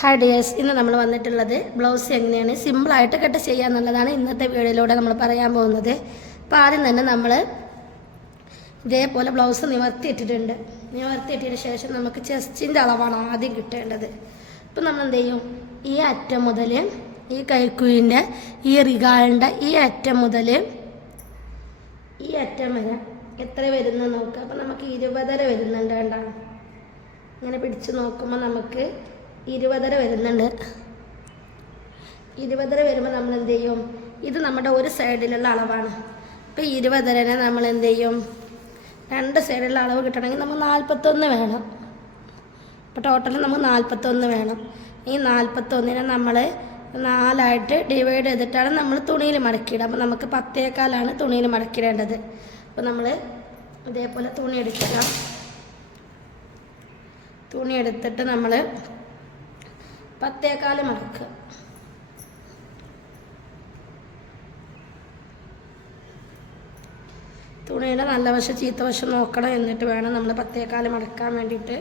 Hi dears, ഇന്ന് നമ്മൾ വന്നിട്ടുള്ളത് ബ്ലൗസ് എങ്ങനെയാണ് സിമ്പിളായിട്ട് കട്ട് ചെയ്യുക എന്നുള്ളതാണ് ഇന്നത്തെ വീഡിയോയിലൂടെ നമ്മൾ പറയാൻ പോകുന്നത്. അപ്പോൾ ആദ്യം തന്നെ നമ്മൾ ഇതേപോലെ ബ്ലൗസ് നിവർത്തിയിട്ടിട്ടുണ്ട്. നിവർത്തിയിട്ടതിന് ശേഷം നമുക്ക് ചെസ്റ്റിൻ്റെ അളവാണ് ആദ്യം കിട്ടേണ്ടത്. അപ്പോൾ നമ്മൾ എന്ത് ചെയ്യും, ഈ അറ്റം മുതൽ ഈ കൈക്കുഴിൻ്റെ ഈ റിഗാളിൻ്റെ ഈ അറ്റം മുതൽ ഈ അറ്റം വരെ എത്ര വരുന്നത് നോക്കുക. അപ്പോൾ നമുക്ക് 20 വരുന്നുണ്ട്. വേണ്ട, ഇങ്ങനെ പിടിച്ച് നോക്കുമ്പോൾ നമുക്ക് 20 വരുന്നുണ്ട്. 20 വരുമ്പോൾ നമ്മൾ എന്ത് ചെയ്യും, ഇത് നമ്മുടെ ഒരു സൈഡിലുള്ള അളവാണ്. അപ്പോൾ 20 നമ്മൾ എന്ത് ചെയ്യും, 2 സൈഡിലുള്ള അളവ് കിട്ടണമെങ്കിൽ നമുക്ക് 41 വേണം. അപ്പോൾ ടോട്ടൽ നമുക്ക് 41 വേണം. ഈ 41 നമ്മൾ 4 ഡിവൈഡ് ചെയ്തിട്ടാണ് നമ്മൾ തുണിയിൽ മടക്കിയിടുക. അപ്പോൾ നമുക്ക് 10 തുണിയിൽ മടക്കിയിടേണ്ടത്. അപ്പോൾ നമ്മൾ ഇതേപോലെ തുണി എടുക്കുക. തുണി എടുത്തിട്ട് നമ്മൾ 10 മടക്കുക. തുണിയുടെ നല്ല വശം ചീത്ത വശം നോക്കണം, എന്നിട്ട് വേണം നമ്മൾ 10 മടക്കാൻ വേണ്ടിയിട്ട്.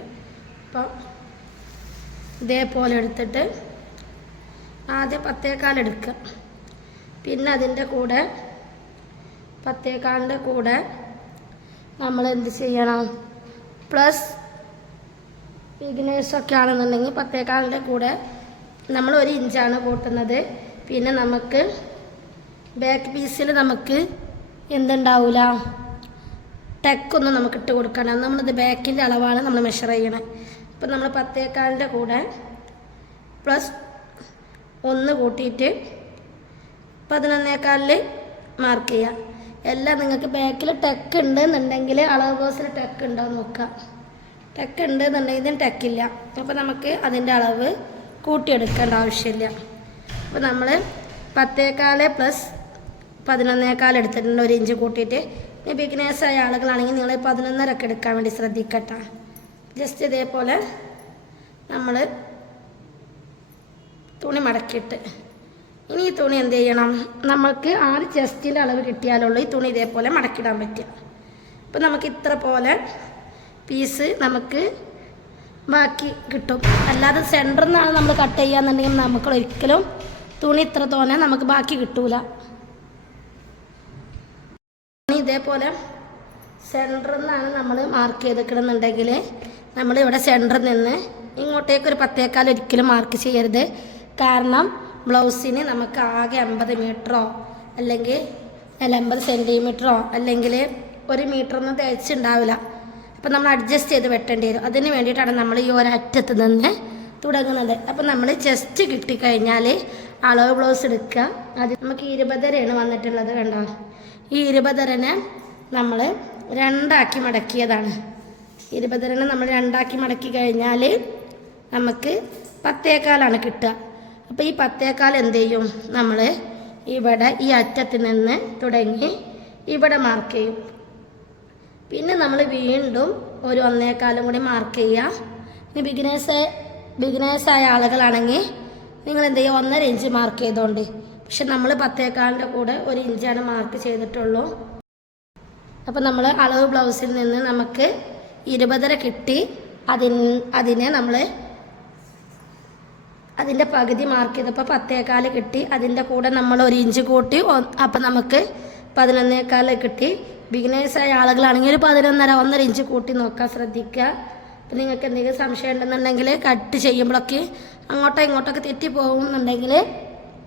അപ്പം ഇതേപോലെ എടുത്തിട്ട് ആദ്യം 10 എടുക്കുക. പിന്നെ അതിൻ്റെ കൂടെ 10 കൂടെ നമ്മൾ എന്ത് ചെയ്യണം, പ്ലസ് ബിഗിനേഴ്സൊക്കെ ആണെന്നുണ്ടെങ്കിൽ 10 കൂടെ നമ്മൾ 1 ഇഞ്ചാണ് കൂട്ടുന്നത്. പിന്നെ നമുക്ക് ബാക്ക് പീസിൽ നമുക്ക് എന്തുണ്ടാവില്ല, ടെക്കൊന്നും നമുക്ക് ഇട്ട് കൊടുക്കണം. നമ്മളിത് ബാക്കിൻ്റെ അളവാണ് നമ്മൾ മെഷർ ചെയ്യണത്. അപ്പം നമ്മൾ 10 കൂടെ പ്ലസ് 1 കൂട്ടിയിട്ട് 11 മാർക്ക് ചെയ്യുക. എല്ലാം നിങ്ങൾക്ക് ബാക്കിൽ ടെക്ക് ഉണ്ട് എന്നുണ്ടെങ്കിൽ അളവ് ബോക്സിൽ ടെക്ക് ഉണ്ടോ നോക്കുക. ടെക്ക് ഉണ്ട് എന്നുണ്ടെങ്കിൽ ഇതിന് ടെക്കില്ല. അപ്പോൾ നമുക്ക് അതിൻ്റെ അളവ് കൂട്ടിയെടുക്കേണ്ട ആവശ്യമില്ല. അപ്പോൾ നമ്മൾ 10 പ്ലസ് 11 എടുത്തിട്ടുണ്ട്, 1 ഇഞ്ച് കൂട്ടിയിട്ട്. ഇനി ബിഗിനേഴ്സായ ആളുകളാണെങ്കിൽ നിങ്ങൾ 11 എടുക്കാൻ വേണ്ടി ശ്രദ്ധിക്കട്ടെ. ജസ്റ്റ് ഇതേപോലെ നമ്മൾ തുണി മടക്കിയിട്ട് ഇനി ഈ തുണി എന്ത് ചെയ്യണം, നമ്മൾക്ക് ആദ്യം ചെസ്റ്റിൻ്റെ അളവ് കിട്ടിയാലുള്ളൂ ഈ തുണി ഇതേപോലെ മടക്കിടാൻ പറ്റുക. അപ്പോൾ നമുക്ക് ഇത്ര പോലെ പീസ് നമുക്ക് ബാക്കി കിട്ടും. അല്ലാതെ സെൻറ്ററിൽ നിന്നാണ് നമ്മൾ കട്ട് ചെയ്യാന്നുണ്ടെങ്കിൽ നമുക്ക് ഒരിക്കലും തുണി ഇത്ര തോന്നെ നമുക്ക് ബാക്കി കിട്ടൂല. ഇതേപോലെ സെൻറ്ററിൽ നിന്നാണ് നമ്മൾ മാർക്ക് ചെയ്തിട്ടുണ്ടെന്നുണ്ടെങ്കിൽ നമ്മളിവിടെ സെൻറ്ററിൽ നിന്ന് ഇങ്ങോട്ടേക്ക് ഒരു 10 ഒരിക്കലും മാർക്ക് ചെയ്യരുത്. കാരണം ബ്ലൗസിന് നമുക്ക് ആകെ 50 മീറ്ററോ അല്ലെങ്കിൽ 50 സെൻറ്റിമീറ്ററോ അല്ലെങ്കിൽ 1 മീറ്ററൊന്നും തയ്ച്ചുണ്ടാവില്ല. അപ്പം നമ്മൾ അഡ്ജസ്റ്റ് ചെയ്ത് വെട്ടേണ്ടി വരും. അതിന് വേണ്ടിയിട്ടാണ് നമ്മൾ ഈ ഒരറ്റത്ത് നിന്ന് തുടങ്ങുന്നത്. അപ്പം നമ്മൾ ചെസ്റ്റ് കിട്ടിക്കഴിഞ്ഞാൽ അളവ് ബ്ലൗസ് എടുക്കുക. അത് നമുക്ക് 20 വന്നിട്ടുള്ളത്. കണ്ടോ, ഈ 20 നമ്മൾ 2 മടക്കിയതാണ്. 20 നമ്മൾ 2 മടക്കി കഴിഞ്ഞാൽ നമുക്ക് 10 കിട്ടുക. അപ്പോൾ ഈ 10 എന്ത് ചെയ്യും, നമ്മൾ ഇവിടെ ഈ അറ്റത്ത് നിന്ന് തുടങ്ങി ഇവിടെ മാർക്ക് ചെയ്യും. പിന്നെ നമ്മൾ വീണ്ടും ഒരു 1.25 കൂടി മാർക്ക് ചെയ്യുക. ഇനി ബിഗിനേഴ്സായ ആളുകളാണെങ്കിൽ നിങ്ങൾ എന്ത് ചെയ്യുക, 1.5 ഇഞ്ച് മാർക്ക് ചെയ്തോണ്ട്. പക്ഷെ നമ്മൾ 10 കൂടെ 1 ഇഞ്ചാണ് മാർക്ക് ചെയ്തിട്ടുള്ളൂ. അപ്പോൾ നമ്മൾ അളവ് ബ്ലൗസിൽ നിന്ന് നമുക്ക് 20 കിട്ടി. അതിനെ നമ്മൾ അതിൻ്റെ പകുതി മാർക്ക് ചെയ്തപ്പോൾ 10 കിട്ടി. അതിൻ്റെ കൂടെ നമ്മൾ 1 ഇഞ്ച് കൂട്ടി. അപ്പം നമുക്ക് 11 കിട്ടി. ബിഗിനേഴ്സായ ആളുകളാണെങ്കിൽ ഒരു 1.5 ഇഞ്ച് കൂട്ടി നോക്കാൻ ശ്രദ്ധിക്കുക. അപ്പം നിങ്ങൾക്ക് എന്തെങ്കിലും സംശയം ഉണ്ടെന്നുണ്ടെങ്കിൽ കട്ട് ചെയ്യുമ്പോഴൊക്കെ അങ്ങോട്ടോ ഇങ്ങോട്ടൊക്കെ തെറ്റി പോകുന്നുണ്ടെങ്കിൽ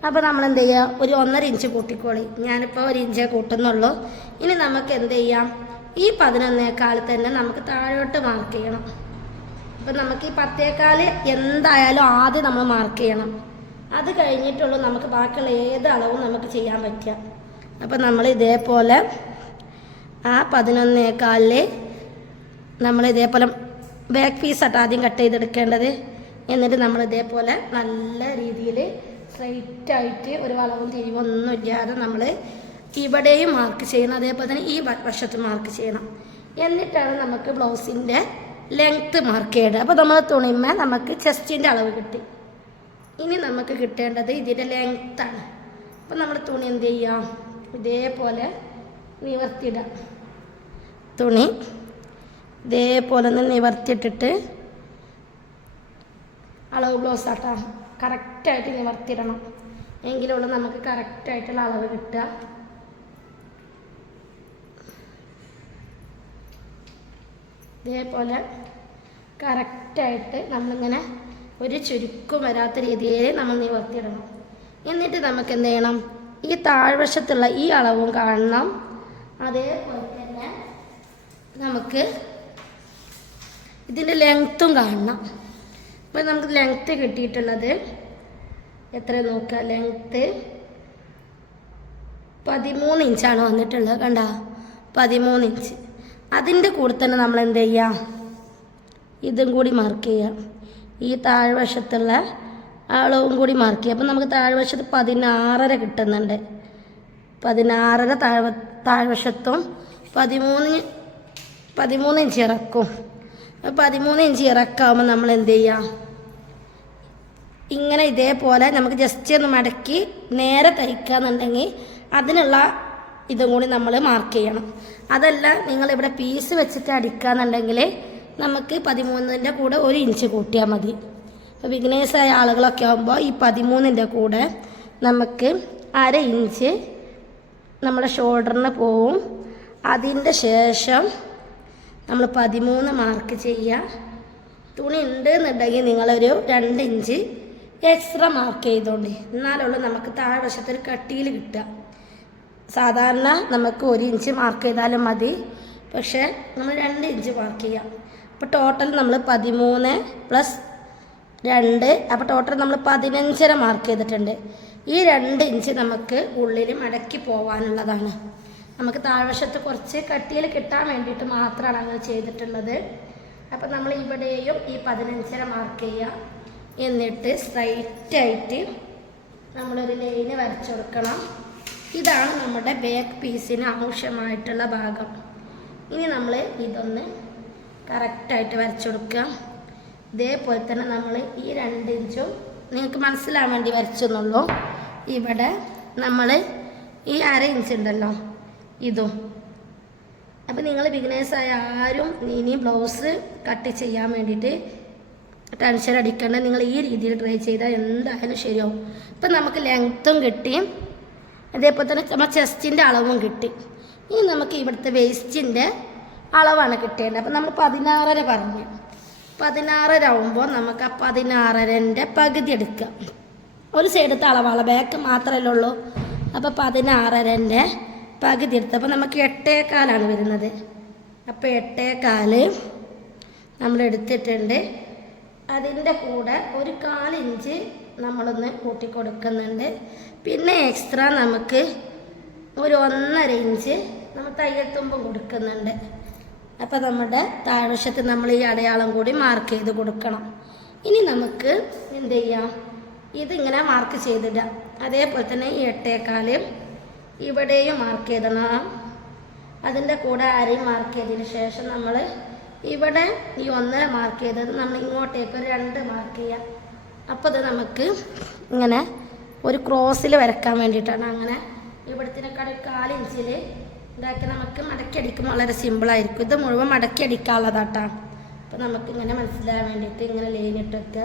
അപ്പോൾ നമ്മൾ എന്ത് ചെയ്യുക, ഒരു 1.5 ഇഞ്ച് കൂട്ടിക്കോളി. ഞാനിപ്പോൾ 1 ഇഞ്ചേ കൂട്ടുന്നുള്ളൂ. ഇനി നമുക്ക് എന്ത് ചെയ്യാം, ഈ 11 തന്നെ നമുക്ക് താഴോട്ട് മാർക്ക് ചെയ്യണം. അപ്പം നമുക്ക് ഈ 10 എന്തായാലും ആദ്യം നമ്മൾ മാർക്ക് ചെയ്യണം. അത് കഴിഞ്ഞിട്ടുള്ളൂ നമുക്ക് ബാക്കിയുള്ള ഏത് അളവും നമുക്ക് ചെയ്യാൻ പറ്റുക. അപ്പം നമ്മൾ ഇതേപോലെ ആ 11 നമ്മൾ ഇതേപോലെ ബാക്ക് പീസായിട്ട് ആദ്യം കട്ട് ചെയ്തെടുക്കേണ്ടത്. എന്നിട്ട് നമ്മൾ ഇതേപോലെ നല്ല രീതിയിൽ സ്ട്രൈറ്റായിട്ട് ഒരു വളവും തിരിവൊന്നും ഇല്ലാതെ നമ്മൾ ഇവിടെയും മാർക്ക് ചെയ്യണം. അതേപോലെ തന്നെ ഈ വശത്ത് മാർക്ക് ചെയ്യണം. എന്നിട്ടാണ് നമുക്ക് ബ്ലൗസിൻ്റെ ലെങ്ത്ത് മാർക്ക് ചെയ്യേണ്ടത്. അപ്പോൾ നമ്മൾ തുണിമ നമുക്ക് ചെസ്റ്റിൻ്റെ അളവ് കിട്ടി. ഇനി നമുക്ക് കിട്ടേണ്ടത് ഇതിൻ്റെ ലെങ്ത്താണ്. അപ്പോൾ നമ്മൾ തുണി എന്ത് ചെയ്യാം, ഇതേപോലെ നിവർത്തിയിടാം. തുണി ഇതേപോലെ ഒന്ന് നിവർത്തിയിട്ടിട്ട് അളവ് ബ്ലൗസ് ആട്ടാ. കറക്റ്റായിട്ട് നിവർത്തിയിടണം, എങ്കിലുള്ള നമുക്ക് കറക്റ്റായിട്ടുള്ള അളവ് കിട്ടുക. ഇതേപോലെ കറക്റ്റായിട്ട് നമ്മളിങ്ങനെ ഒരു ചുരുക്കം വരാത്ത രീതിയിൽ നമ്മൾ നിവർത്തിയിടണം. എന്നിട്ട് നമുക്ക് എന്ത് ചെയ്യണം, ഈ താഴ്വശത്തുള്ള ഈ അളവും കാണണം. അതേപോലെ തന്നെ നമുക്ക് ഇതിൻ്റെ ലെങ്ത്തും കാണണം. അപ്പോൾ നമുക്ക് ലെങ്ത്ത് കിട്ടിയിട്ടുള്ളത് എത്ര നോക്കുക, ലെങ്ത്ത് 13 ഇഞ്ചാണ് വന്നിട്ടുള്ളത്. കണ്ട 13 ഇഞ്ച്. അതിൻ്റെ കൂടെ തന്നെ നമ്മൾ എന്ത് ചെയ്യുക, ഇതും കൂടി മാർക്ക് ചെയ്യുക. ഈ താഴ്വശത്തുള്ള അളവും കൂടി മാർക്ക് ചെയ്യുക. അപ്പം നമുക്ക് താഴ്വശത്ത് 16.5 കിട്ടുന്നുണ്ട്. 16.5 താഴ്വശത്തും 13 ഇഞ്ച് ഇറക്കും. 13 ഇഞ്ച് ഇറക്കാവുമ്പോൾ നമ്മൾ എന്ത് ചെയ്യുക, ഇങ്ങനെ ഇതേപോലെ നമുക്ക് ജസ്റ്റ് ഒന്ന് മടക്കി നേരെ തയ്ക്കുക എന്നുണ്ടെങ്കിൽ അതിനുള്ള ഇതും കൂടി നമ്മൾ മാർക്ക് ചെയ്യണം. അതല്ല നിങ്ങളിവിടെ പീസ് വെച്ചിട്ട് അടിക്കുക എന്നുണ്ടെങ്കിൽ നമുക്ക് 13ൻ്റെ കൂടെ 1 ഇഞ്ച് കൂട്ടിയാൽ മതി. അപ്പോൾ ബിഗിനേഴ്സായ ആളുകളൊക്കെ ആകുമ്പോൾ ഈ 13ൻ്റെ കൂടെ നമുക്ക് 1/2 ഇഞ്ച് നമ്മുടെ ഷോൾഡറിന് പോവും. അതിൻ്റെ ശേഷം നമ്മൾ 13 മാർക്ക് ചെയ്യുക. തുണി ഉണ്ട് എന്നുണ്ടെങ്കിൽ നിങ്ങളൊരു 2 ഇഞ്ച് എക്സ്ട്രാ മാർക്ക് ചെയ്തോണ്ട്, എന്നാലുള്ളൂ നമുക്ക് താഴ്വശത്തൊരു കട്ടിയിൽ കിട്ടുക. സാധാരണ നമുക്ക് 1 ഇഞ്ച് മാർക്ക് ചെയ്താലും മതി, പക്ഷേ നമ്മൾ 2 ഇഞ്ച് മാർക്ക് ചെയ്യാം. അപ്പോൾ ടോട്ടൽ നമ്മൾ 13 + 2, അപ്പോൾ ടോട്ടൽ നമ്മൾ 15.5 മാർക്ക് ചെയ്തിട്ടുണ്ട്. ഈ 2 ഇഞ്ച് നമുക്ക് ഉള്ളിൽ മടക്കി പോകാനുള്ളതാണ്. നമുക്ക് താഴ്വശത്ത് കുറച്ച് കട്ടിയിൽ കിട്ടാൻ വേണ്ടിയിട്ട് മാത്രമാണ് അങ്ങനെ ചെയ്തിട്ടുള്ളത്. അപ്പോൾ നമ്മൾ ഇവിടെയും ഈ 15.5 മാർക്ക് ചെയ്യുക. എന്നിട്ട് സ്ട്രൈറ്റായിട്ട് നമ്മളൊരു ലൈന് വരച്ചു കൊടുക്കണം. ഇതാണ് നമ്മുടെ ബാക്ക് പീസിന് ആവശ്യമായിട്ടുള്ള ഭാഗം. ഇനി നമ്മൾ ഇതൊന്ന് കറക്റ്റായിട്ട് വരച്ചു കൊടുക്കുക. ഇതേപോലെ തന്നെ നമ്മൾ ഈ 2 ഇഞ്ചും നിങ്ങൾക്ക് മനസ്സിലാവാൻ വേണ്ടി വരച്ചെന്നുള്ളൂ. ഇവിടെ നമ്മൾ ഈ 1/2 ഇഞ്ച് ഉണ്ടല്ലോ, ഇതും. അപ്പോൾ നിങ്ങൾ ബിഗിനേഴ്സായ ആരും ഇനി ബ്ലൗസ് കട്ട് ചെയ്യാൻ വേണ്ടിയിട്ട് ടെൻഷൻ അടിക്കേണ്ട. നിങ്ങൾ ഈ രീതിയിൽ ട്രൈ ചെയ്താൽ എന്തായാലും ശരിയാവും. ഇപ്പം നമുക്ക് ലെങ്ത്തും കിട്ടി, അതേപോലെ തന്നെ നമ്മൾ ചെസ്റ്റിൻ്റെ അളവും കിട്ടി. ഇനി നമുക്ക് ഇവിടുത്തെ വേസ്റ്റിൻ്റെ അളവാണ് കിട്ടേണ്ടത്. അപ്പം നമ്മൾ 16.5 പറഞ്ഞു. 16.5 ആവുമ്പോൾ നമുക്ക് ആ 16.5ൻ്റെ പകുതി എടുക്കാം. ഒരു സൈഡത്തെ അളവാണ്, ബാക്ക് മാത്രമല്ലേ ഉള്ളൂ. അപ്പോൾ 16.5ൻ്റെ പകുതി എടുത്തപ്പോൾ നമുക്ക് 8.25 വരുന്നത്. അപ്പോൾ 8.25 നമ്മൾ എടുത്തിട്ടുണ്ട്. അതിൻ്റെ കൂടെ ഒരു 1/4 ഇഞ്ച് നമ്മളൊന്ന് കൂട്ടി കൊടുക്കുന്നുണ്ട്. പിന്നെ എക്സ്ട്രാ നമുക്ക് ഒരു 1.5 ഇഞ്ച് നമ്മൾ തയ്യൽ തുമ്പും കൊടുക്കുന്നുണ്ട്. അപ്പോൾ നമ്മുടെ താഴ്വശത്ത് നമ്മൾ ഈ അടയാളം കൂടി മാർക്ക് ചെയ്ത് കൊടുക്കണം. ഇനി നമുക്ക് എന്ത് ചെയ്യാം, ഇതിങ്ങനെ മാർക്ക് ചെയ്തിടാം. അതേപോലെ തന്നെ ഈ 8.25 ഇവിടെയും മാർക്ക് ചെയ്തിടണം. അതിൻ്റെ കൂടെ 1/2 മാർക്ക് ചെയ്തതിന് ശേഷം നമ്മൾ ഇവിടെ ഈ 1.5 മാർക്ക് ചെയ്തത് നമ്മൾ ഇങ്ങോട്ടേക്ക് ഒരു 2 മാർക്ക് ചെയ്യാം. അപ്പോൾ അത് നമുക്ക് ഇങ്ങനെ ഒരു ക്രോസിൽ വരക്കാൻ വേണ്ടിയിട്ടാണ്. അങ്ങനെ ഇവിടത്തിനേക്കാൾ 1/4 ഇഞ്ചിൽ ഇതാക്കി നമുക്ക് മടക്കി അടിക്കുമ്പോൾ വളരെ സിമ്പിളായിരിക്കും. ഇത് മുഴുവൻ മടക്കി അടിക്കാനുള്ളതാട്ടാണ്. അപ്പോൾ നമുക്കിങ്ങനെ മനസ്സിലാകാൻ വേണ്ടിയിട്ട് ഇങ്ങനെ ലൈനിട്ടൊക്കെ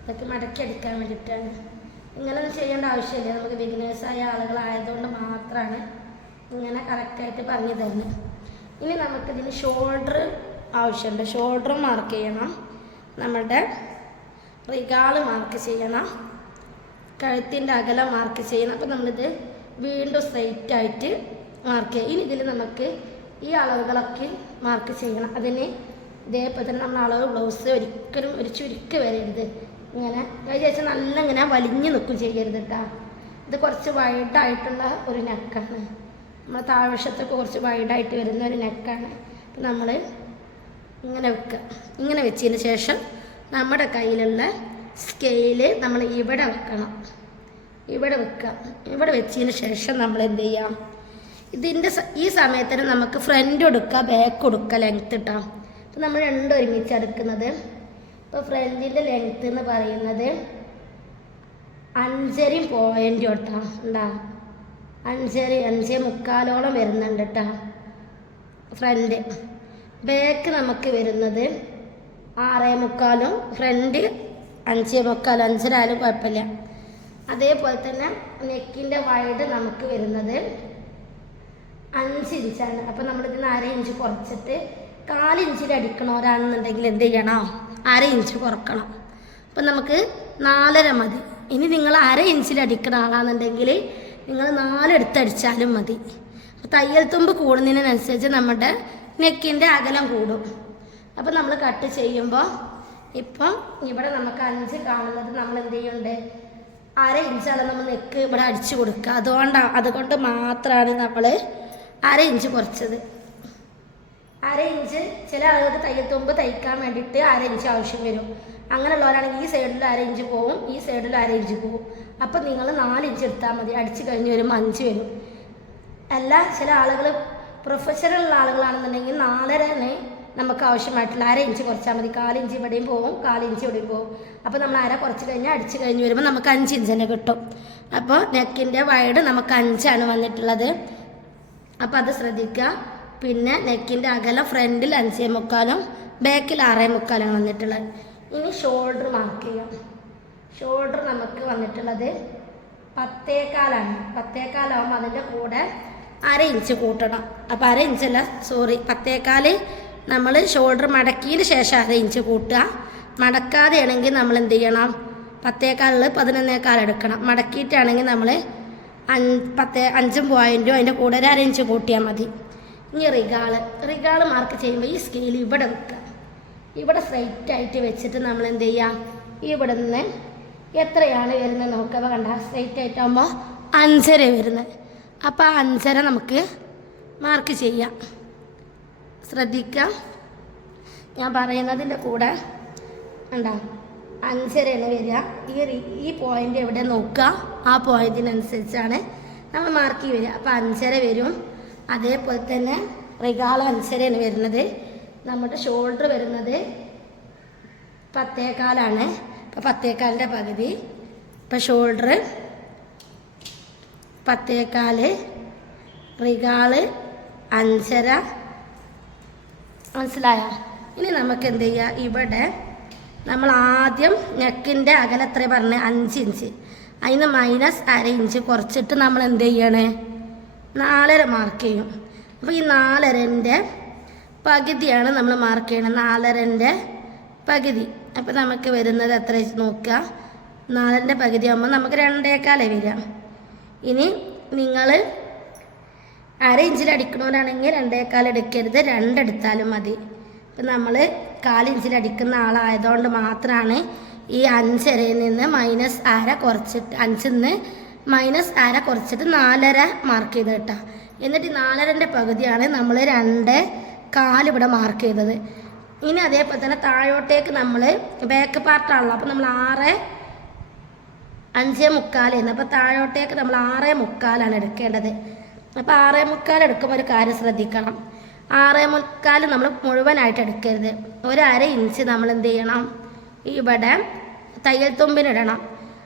ഇതൊക്കെ മടക്കി അടിക്കാൻ വേണ്ടിയിട്ടാണ്. ഇങ്ങനെയൊന്നും ചെയ്യേണ്ട ആവശ്യമില്ല. നമുക്ക് ബിഗിനേഴ്സായ ആളുകളായതുകൊണ്ട് മാത്രമാണ് ഇങ്ങനെ കറക്റ്റായിട്ട് പറഞ്ഞു തരുന്നത്. ഇനി നമുക്കിതിന് ഷോൾഡർ ആവശ്യമുണ്ട്. ഷോൾഡർ മാർക്ക് ചെയ്യണം, നമ്മുടെ റിഗാള് മാർക്ക് ചെയ്യണം, കഴുത്തിൻ്റെ അകലം മാർക്ക് ചെയ്യണം. അപ്പോൾ നമ്മളിത് വീണ്ടും സ്ട്രൈറ്റായിട്ട് മാർക്ക് ചെയ്യും. ഇനി ഇതിൽ നമുക്ക് ഈ അളവുകളൊക്കെ മാർക്ക് ചെയ്യണം. അതിന് ഇതേപോലെ തന്നെ നമ്മൾ അളവ് ബ്ലൗസ് ഒരിക്കലും ഒരു ചുരുക്ക് വരരുത്. ഇങ്ങനെ വിചാരിച്ചാൽ നല്ല ഇങ്ങനെ വലിഞ്ഞു നിൽക്കും ചെയ്യരുത് കേട്ടോ. ഇത് കുറച്ച് വൈഡായിട്ടുള്ള ഒരു നെക്കാണ്. നമ്മൾ താഴ്വശത്തൊക്കെ കുറച്ച് വൈഡായിട്ട് വരുന്ന ഒരു നെക്കാണ്. അപ്പം നമ്മൾ ഇങ്ങനെ വെക്കുക. ഇങ്ങനെ വെച്ചതിന് ശേഷം നമ്മുടെ കയ്യിലുള്ള സ്കെയില് നമ്മൾ ഇവിടെ വെക്കണം. ഇവിടെ വെക്കുക. ഇവിടെ വെച്ചതിന് ശേഷം നമ്മൾ എന്ത് ചെയ്യാം, ഇതിൻ്റെ ഈ സമയത്തിന് നമുക്ക് ഫ്രണ്ട് കൊടുക്കുക, ബാക്ക് കൊടുക്കുക, ലെങ്ത്ത് ഇട്ടാം. അപ്പം നമ്മൾ രണ്ടും ഒരുമിച്ച് എടുക്കുന്നത്. ഇപ്പോൾ ഫ്രണ്ടിൻ്റെ ലെങ്ത്ത് എന്ന് പറയുന്നത് 5.5 പോയിൻ്റ് തൊട്ടാ ഉണ്ടാ 5.5 വരുന്നുണ്ട് കേട്ടോ ഫ്രണ്ട്. ബാക്ക് നമുക്ക് വരുന്നത് 6.25, ഫ്രണ്ട് 5.25 5.5 ആയാലും കുഴപ്പമില്ല. അതേപോലെ തന്നെ നെക്കിൻ്റെ വൈഡ് നമുക്ക് വരുന്നത് 5 ഇഞ്ചാണ്. അപ്പോൾ നമ്മളിതിന് 1/2 ഇഞ്ച് കുറച്ചിട്ട് 4 ഇഞ്ചിൽ അടിക്കണവരാണെന്നുണ്ടെങ്കിൽ എന്ത് ചെയ്യണം? 1/2 ഇഞ്ച് കുറക്കണം. അപ്പം നമുക്ക് 4.5 മതി. ഇനി നിങ്ങൾ 1/2 ഇഞ്ചിൽ അടിക്കണ ആളാണെന്നുണ്ടെങ്കിൽ നിങ്ങൾ 4 എടുത്തടിച്ചാലും മതി. അപ്പോൾ തയ്യൽ തുമ്പ് കൂടുന്നതിനനുസരിച്ച് നമ്മുടെ നെക്കിൻ്റെ അകലം കൂടും. അപ്പോൾ നമ്മൾ കട്ട് ചെയ്യുമ്പോൾ ഇപ്പം ഇവിടെ നമുക്ക് 5 കാണുന്നത് നമ്മൾ എന്ത് ചെയ്യുന്നുണ്ട്? 1/2 ഇഞ്ചാണ് നമ്മൾ നെക്ക് ഇവിടെ അടിച്ചു കൊടുക്കുക. അതുകൊണ്ട് മാത്രമാണ് നമ്മൾ 1/2 ഇഞ്ച് കുറച്ചത്. 1/2 ഇഞ്ച് ചില ആളുകൾക്ക് തയ്യൽ തുമ്പ് തയ്ക്കാൻ വേണ്ടിയിട്ട് 1/2 ഇഞ്ച് ആവശ്യം വരും. അങ്ങനെയുള്ളവരാണെങ്കിൽ ഈ സൈഡിൽ 1/2 ഇഞ്ച് പോവും, ഈ സൈഡിൽ 1/2 ഇഞ്ച് പോവും. അപ്പം നിങ്ങൾ 4 ഇഞ്ച് എടുത്താൽ മതി. അടിച്ച് കഴിഞ്ഞ് വരുമ്പോൾ 5 വരും. അല്ല, ചില ആളുകൾ പ്രൊഫഷണൽ ഉള്ള ആളുകളാണെന്നുണ്ടെങ്കിൽ 4.5 നമുക്ക് ആവശ്യമായിട്ടുള്ള 1/2 ഇഞ്ച് കുറച്ചാൽ മതി. 4 ഇഞ്ച് ഇവിടെയും പോവും, 4 ഇഞ്ച് ഇവിടെയും പോവും. അപ്പോൾ നമ്മൾ 1/2 കുറച്ച് കഴിഞ്ഞാൽ അടിച്ച് കഴിഞ്ഞ് വരുമ്പോൾ നമുക്ക് 5 ഇഞ്ച് തന്നെ കിട്ടും. അപ്പോൾ നെക്കിൻ്റെ വൈഡ് നമുക്ക് 5 വന്നിട്ടുള്ളത്. അപ്പോൾ അത് ശ്രദ്ധിക്കുക. പിന്നെ നെക്കിൻ്റെ അകലം ഫ്രണ്ടിൽ 5.25 ബാക്കിൽ 6.25 വന്നിട്ടുള്ളത്. ഇനി ഷോൾഡർ മാർക്ക് ചെയ്യാം. ഷോൾഡർ നമുക്ക് വന്നിട്ടുള്ളത് 10.25 10.25 അതിൻ്റെ കൂടെ 1/2 ഇഞ്ച് കൂട്ടണം. അപ്പോൾ 1/2 ഇഞ്ചല്ല, 10.25 നമ്മൾ ഷോൾഡർ മടക്കിയതിന് ശേഷം 1/2 ഇഞ്ച് കൂട്ടുക. മടക്കാതെയാണെങ്കിൽ നമ്മൾ എന്ത് ചെയ്യണം? 10.25 11.25 എടുക്കണം. മടക്കിയിട്ടാണെങ്കിൽ നമ്മൾ 5 പോയിൻറ്റും അതിൻ്റെ കൂടെ 1/2 ഇഞ്ച് കൂട്ടിയാൽ മതി. ഇനി റിഗാള് മാർക്ക് ചെയ്യുമ്പോൾ ഈ സ്കെയിൽ ഇവിടെ വെക്കുക. ഇവിടെ സ്ട്രൈറ്റ് ആയിട്ട് വെച്ചിട്ട് നമ്മൾ എന്ത് ചെയ്യാം? ഇവിടെ നിന്ന് എത്രയാണ് വരുന്നത് നോക്കുക. കണ്ട, സ്ട്രൈറ്റ് ആയിട്ടാകുമ്പോൾ 5.5 വരുന്നത്. അപ്പോൾ ആ 5.5 നമുക്ക് മാർക്ക് ചെയ്യാം. ശ്രദ്ധിക്കാം, ഞാൻ പറയുന്നതിൻ്റെ കൂടെ കണ്ടോ 5.5 വരിക. ഈ പോയിൻ്റ് എവിടെ നോക്കുക, ആ പോയിൻറ്റിനനുസരിച്ചാണ് നമ്മൾ മാർക്ക് വരിക. അപ്പോൾ 5.5 വരും. അതേപോലെ തന്നെ റിഗാൾ 5.5 വരുന്നത്. നമ്മുടെ ഷോൾഡർ വരുന്നത് 10.25. അപ്പോൾ 10.25ൻ്റെ പകുതി. ഇപ്പോൾ ഷോൾഡർ 10.25, റിഗാള് 5.5. മനസ്സിലായോ? ഇനി നമുക്ക് എന്ത് ചെയ്യുക? ഇവിടെ നമ്മൾ ആദ്യം നെക്കിൻ്റെ അകലം എത്ര പറഞ്ഞ് 5 ഇഞ്ച്, അതിന് മൈനസ് 1/2 ഇഞ്ച് കുറച്ചിട്ട് നമ്മൾ എന്ത് ചെയ്യണേ? 4.5 മാർക്ക് ചെയ്യും. അപ്പോൾ ഈ 4.5ൻ്റെ പകുതിയാണ് നമ്മൾ മാർക്ക് ചെയ്യണം. 4.5ൻ്റെ പകുതി. അപ്പോൾ നമുക്ക് വരുന്നത് എത്ര നോക്കുക? 4ൻ്റെ പകുതി ആകുമ്പോൾ നമുക്ക് 2.25 വരിക. ഇനി നിങ്ങൾ 1/2 ഇഞ്ചിൽ അടിക്കണവരാണെങ്കിൽ 2.25 എടുക്കരുത്, 2 എടുത്താലും മതി. ഇപ്പം നമ്മൾ 4 ഇഞ്ചിൽ അടിക്കുന്ന ആളായതുകൊണ്ട് മാത്രമാണ് ഈ 5.5 നിന്ന് മൈനസ് 1/2 കുറച്ചിട്ട് 5 നിന്ന് മൈനസ് 1/2 കുറച്ചിട്ട് 4.5 മാർക്ക് ചെയ്ത് കേട്ടോ. എന്നിട്ട് 4.5ൻ്റെ പകുതിയാണ് നമ്മൾ 2.25 ഇവിടെ മാർക്ക് ചെയ്തത്. ഇനി അതേപോലെ തന്നെ താഴോട്ടേക്ക് നമ്മൾ ബാക്ക് പാർട്ടാണല്ലോ. അപ്പോൾ നമ്മൾ 5.25 അപ്പോൾ താഴോട്ടേക്ക് നമ്മൾ 6.25 എടുക്കേണ്ടത്. അപ്പോൾ 6.25 എടുക്കുമ്പോൾ ഒരു കാര്യം ശ്രദ്ധിക്കണം. 6.25 നമ്മൾ മുഴുവനായിട്ട് എടുക്കരുത്. 1/2 ഇഞ്ച് നമ്മൾ എന്ത് ചെയ്യണം? ഇവിടെ തയ്യൽ തുമ്പിനിടണം.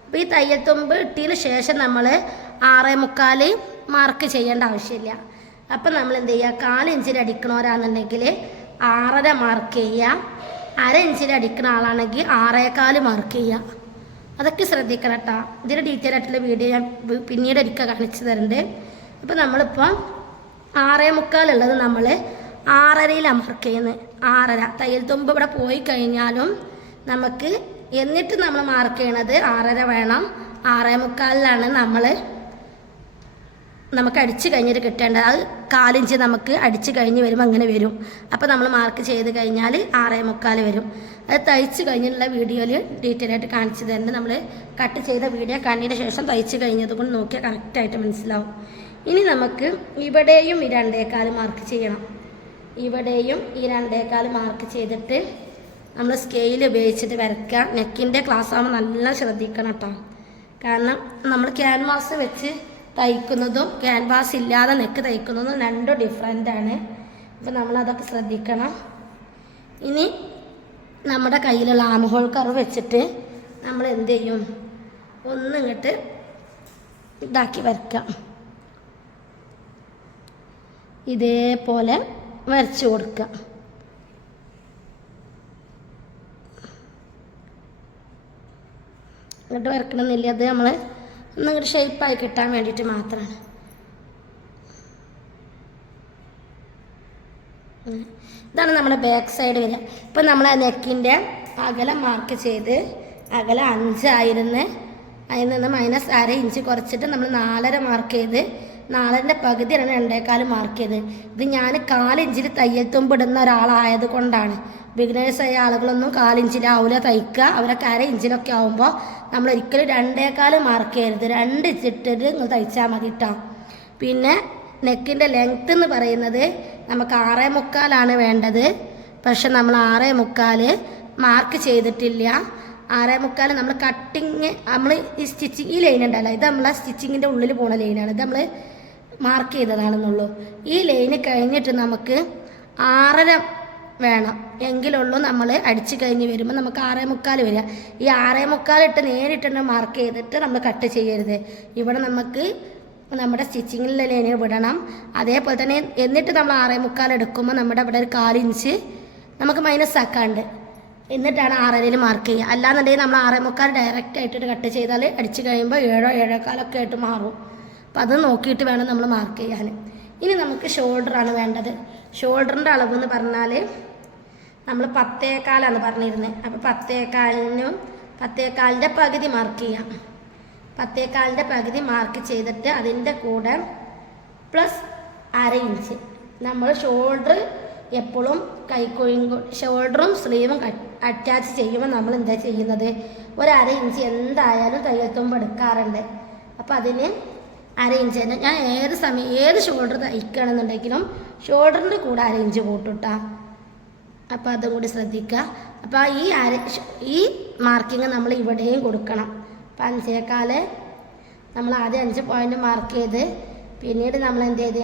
അപ്പോൾ ഈ തയ്യൽ തുമ്പ് ഇട്ടതിന് ശേഷം നമ്മൾ 6.25 മാർക്ക് ചെയ്യേണ്ട ആവശ്യമില്ല. അപ്പം നമ്മൾ എന്ത് ചെയ്യുക? 4 ഇഞ്ചിൽ അടിക്കണവരാണെന്നുണ്ടെങ്കിൽ 6.5 മാർക്ക് ചെയ്യുക. 1/2 ഇഞ്ചിൽ അടിക്കുന്ന ആളാണെങ്കിൽ 6.25 മാർക്ക് ചെയ്യുക. അതൊക്കെ ശ്രദ്ധിക്കണം കേട്ടോ. ഇതിൻ്റെ ഡീറ്റെയിൽ ആയിട്ടുള്ള വീഡിയോ ഞാൻ പിന്നീട് ഒരിക്കൽ കാണിച്ചു തരുന്നുണ്ട്. അപ്പോൾ നമ്മളിപ്പോൾ 6.25 ഉള്ളത് നമ്മൾ 6.5 മാർക്ക് ചെയ്യുന്നത്. 6.5 തയ്യൽ തുമ്പ് ഇവിടെ പോയി കഴിഞ്ഞാലും നമുക്ക് എന്നിട്ട് നമ്മൾ മാർക്ക് ചെയ്യണത് 6.5 വേണം. 6.25 നമുക്ക് അടിച്ച് കഴിഞ്ഞിട്ട് കിട്ടേണ്ടത്. അത് 4 ഇഞ്ച് നമുക്ക് അടിച്ച് കഴിഞ്ഞ് വരുമ്പോൾ അങ്ങനെ വരും. അപ്പോൾ നമ്മൾ മാർക്ക് ചെയ്ത് കഴിഞ്ഞാൽ 6.25 വരും. അത് തയ്ച്ച് കഴിഞ്ഞുള്ള വീഡിയോയിൽ ഡീറ്റെയിൽ ആയിട്ട് കാണിച്ചു തരുന്നുണ്ട്. നമ്മൾ കട്ട് ചെയ്ത വീഡിയോ കണ്ടതിന് ശേഷം തയ്ച്ച് കഴിഞ്ഞത് കൊണ്ട് നോക്കിയാൽ കറക്റ്റായിട്ട് മനസ്സിലാവും. ഇനി നമുക്ക് ഇവിടെയും ഈ 2.25 മാർക്ക് ചെയ്യണം. ഇവിടെയും ഈ 2.25 മാർക്ക് ചെയ്തിട്ട് നമ്മൾ സ്കെയിൽ ഉപയോഗിച്ചിട്ട് വരയ്ക്കുക. നെക്കിൻ്റെ ക്ലാസ് ആകുമ്പോൾ നല്ല ശ്രദ്ധിക്കണം കേട്ടോ. കാരണം നമ്മൾ ക്യാൻവാസ് വെച്ച് തയ്ക്കുന്നതും ക്യാൻവാസ് ഇല്ലാതെ നെക്ക് തയ്ക്കുന്നതും രണ്ടും ഡിഫറെൻ്റാണ്. അപ്പോൾ നമ്മളതൊക്കെ ശ്രദ്ധിക്കണം. ഇനി നമ്മുടെ കയ്യിലുള്ള ആം ഹോൾ കർവ് വെച്ചിട്ട് നമ്മൾ എന്ത് ചെയ്യും? ഒന്നിങ്ങോട്ട് ഇതാക്കി വരയ്ക്കാം. ഇതേപോലെ വരച്ചു കൊടുക്കുക. ഇങ്ങോട്ട് വരക്കണമെന്നില്ല, അത് നമ്മൾ ഒന്നിങ്ങോട്ട് ഷേപ്പായി കിട്ടാൻ വേണ്ടിയിട്ട് മാത്രമാണ്. ഇതാണ് നമ്മുടെ ബാക്ക് സൈഡ് വരിക. ഇപ്പം നമ്മൾ ആ നെക്കിൻ്റെ അകലം മാർക്ക് ചെയ്ത്, അകലം 5 ആയിരുന്നു, അതിൽ നിന്ന് -1/2 ഇഞ്ച് കുറച്ചിട്ട് നമ്മൾ 4.5 മാർക്ക് ചെയ്ത്, 4ൻ്റെ പകുതിയാണ് 2.25 മാർക്ക് ചെയ്ത്. ഇത് ഞാൻ 4 ഇഞ്ചിൽ തയ്യൽ തുമ്പ് ഇടുന്ന ഒരാളായത് കൊണ്ടാണ്. ബിഗിനേഴ്സായ ആളുകളൊന്നും 4 ഇഞ്ചിലാവില്ല തയ്ക്കുക, അവരൊക്കെ 1/2 ഇഞ്ചിലൊക്കെ ആകുമ്പോൾ നമ്മൾ ഒരിക്കലും 2.25 മാർക്ക് ചെയ്യരുത്, 2 ഇഞ്ചിട്ടിട്ട് നിങ്ങൾ തയ്ച്ചാൽ മതി കേട്ടോ. പിന്നെ നെക്കിൻ്റെ ലെങ്ത്ത് എന്ന് പറയുന്നത് നമുക്ക് 6.25 വേണ്ടത്, പക്ഷെ നമ്മൾ 6.25 മാർക്ക് ചെയ്തിട്ടില്ല. 6.25 നമ്മൾ കട്ടിങ്, നമ്മൾ ഈ സ്റ്റിച്ചിങ്, ഈ ലൈൻ ഉണ്ടല്ലോ, ഇത് നമ്മളെ സ്റ്റിച്ചിങ്ങിൻ്റെ ഉള്ളിൽ പോണ ലൈനാണ്, ഇത് നമ്മൾ മാർക്ക് ചെയ്തതാണെന്നുള്ളൂ. ഈ ലൈന് കഴിഞ്ഞിട്ട് നമുക്ക് 6.5 വേണം എങ്കിലുള്ളൂ നമ്മൾ അടിച്ച് കഴിഞ്ഞ് വരുമ്പോൾ നമുക്ക് 6.25 വരിക. ഈ 6.25 ഇട്ട് നേരിട്ട് മാർക്ക് ചെയ്തിട്ട് നമ്മൾ കട്ട് ചെയ്യരുത്. ഇവിടെ നമുക്ക് നമ്മുടെ സ്റ്റിച്ചിങ്ങിലെ ലൈന് വിടണം. അതേപോലെ തന്നെ എന്നിട്ട് നമ്മൾ 6.25 എടുക്കുമ്പോൾ നമ്മുടെ ഇവിടെ ഒരു 4 ഇഞ്ച് നമുക്ക് മൈനസ് ആക്കാണ്ട്, എന്നിട്ടാണ് 6.5 മാർക്ക് ചെയ്യുക. അല്ലാന്നുണ്ടെങ്കിൽ നമ്മൾ 6.25 ഡയറക്റ്റ് ആയിട്ട് കട്ട് ചെയ്താൽ അടിച്ച് കഴിയുമ്പോൾ 7-7.25 ആയിട്ട് മാറും. അപ്പം അത് നോക്കിയിട്ട് വേണം നമ്മൾ മാർക്ക് ചെയ്യാൻ. ഇനി നമുക്ക് ഷോൾഡറാണ് വേണ്ടത്. ഷോൾഡറിൻ്റെ അളവ് എന്ന് പറഞ്ഞാൽ നമ്മൾ 10.25 പറഞ്ഞിരുന്നത്. അപ്പോൾ 10.25ൻ്റെ പകുതി മാർക്ക് ചെയ്യാം. 10.25ൻ്റെ പകുതി മാർക്ക് ചെയ്തിട്ട് അതിൻ്റെ കൂടെ +1/2 ഇഞ്ച് നമ്മൾ ഷോൾഡർ എപ്പോഴും ഷോൾഡറും സ്ലീവും അറ്റാച്ച് ചെയ്യുമ്പോൾ നമ്മൾ എന്താ ചെയ്യുന്നത്, 1/2 ഇഞ്ച് എന്തായാലും തയ്യൽ തുമ്പ് എടുക്കാറുണ്ട്. അപ്പോൾ അതിന് 1/2 ഇഞ്ച് തന്നെ ഞാൻ ഏത് ഷോൾഡർ തയ്ക്കുകയാണെന്നുണ്ടെങ്കിലും ഷോൾഡറിൻ്റെ കൂടെ 1/2 ഇഞ്ച് കൂട്ടുട്ടാ. അപ്പോൾ അതും കൂടി ശ്രദ്ധിക്കുക. അപ്പോൾ ഈ മാർക്കിങ് നമ്മൾ ഇവിടെയും കൊടുക്കണം. 5.25 നമ്മൾ ആദ്യം 5 പോയിൻ്റ് മാർക്ക് ചെയ്ത് പിന്നീട് നമ്മൾ എന്ത് ചെയ്ത്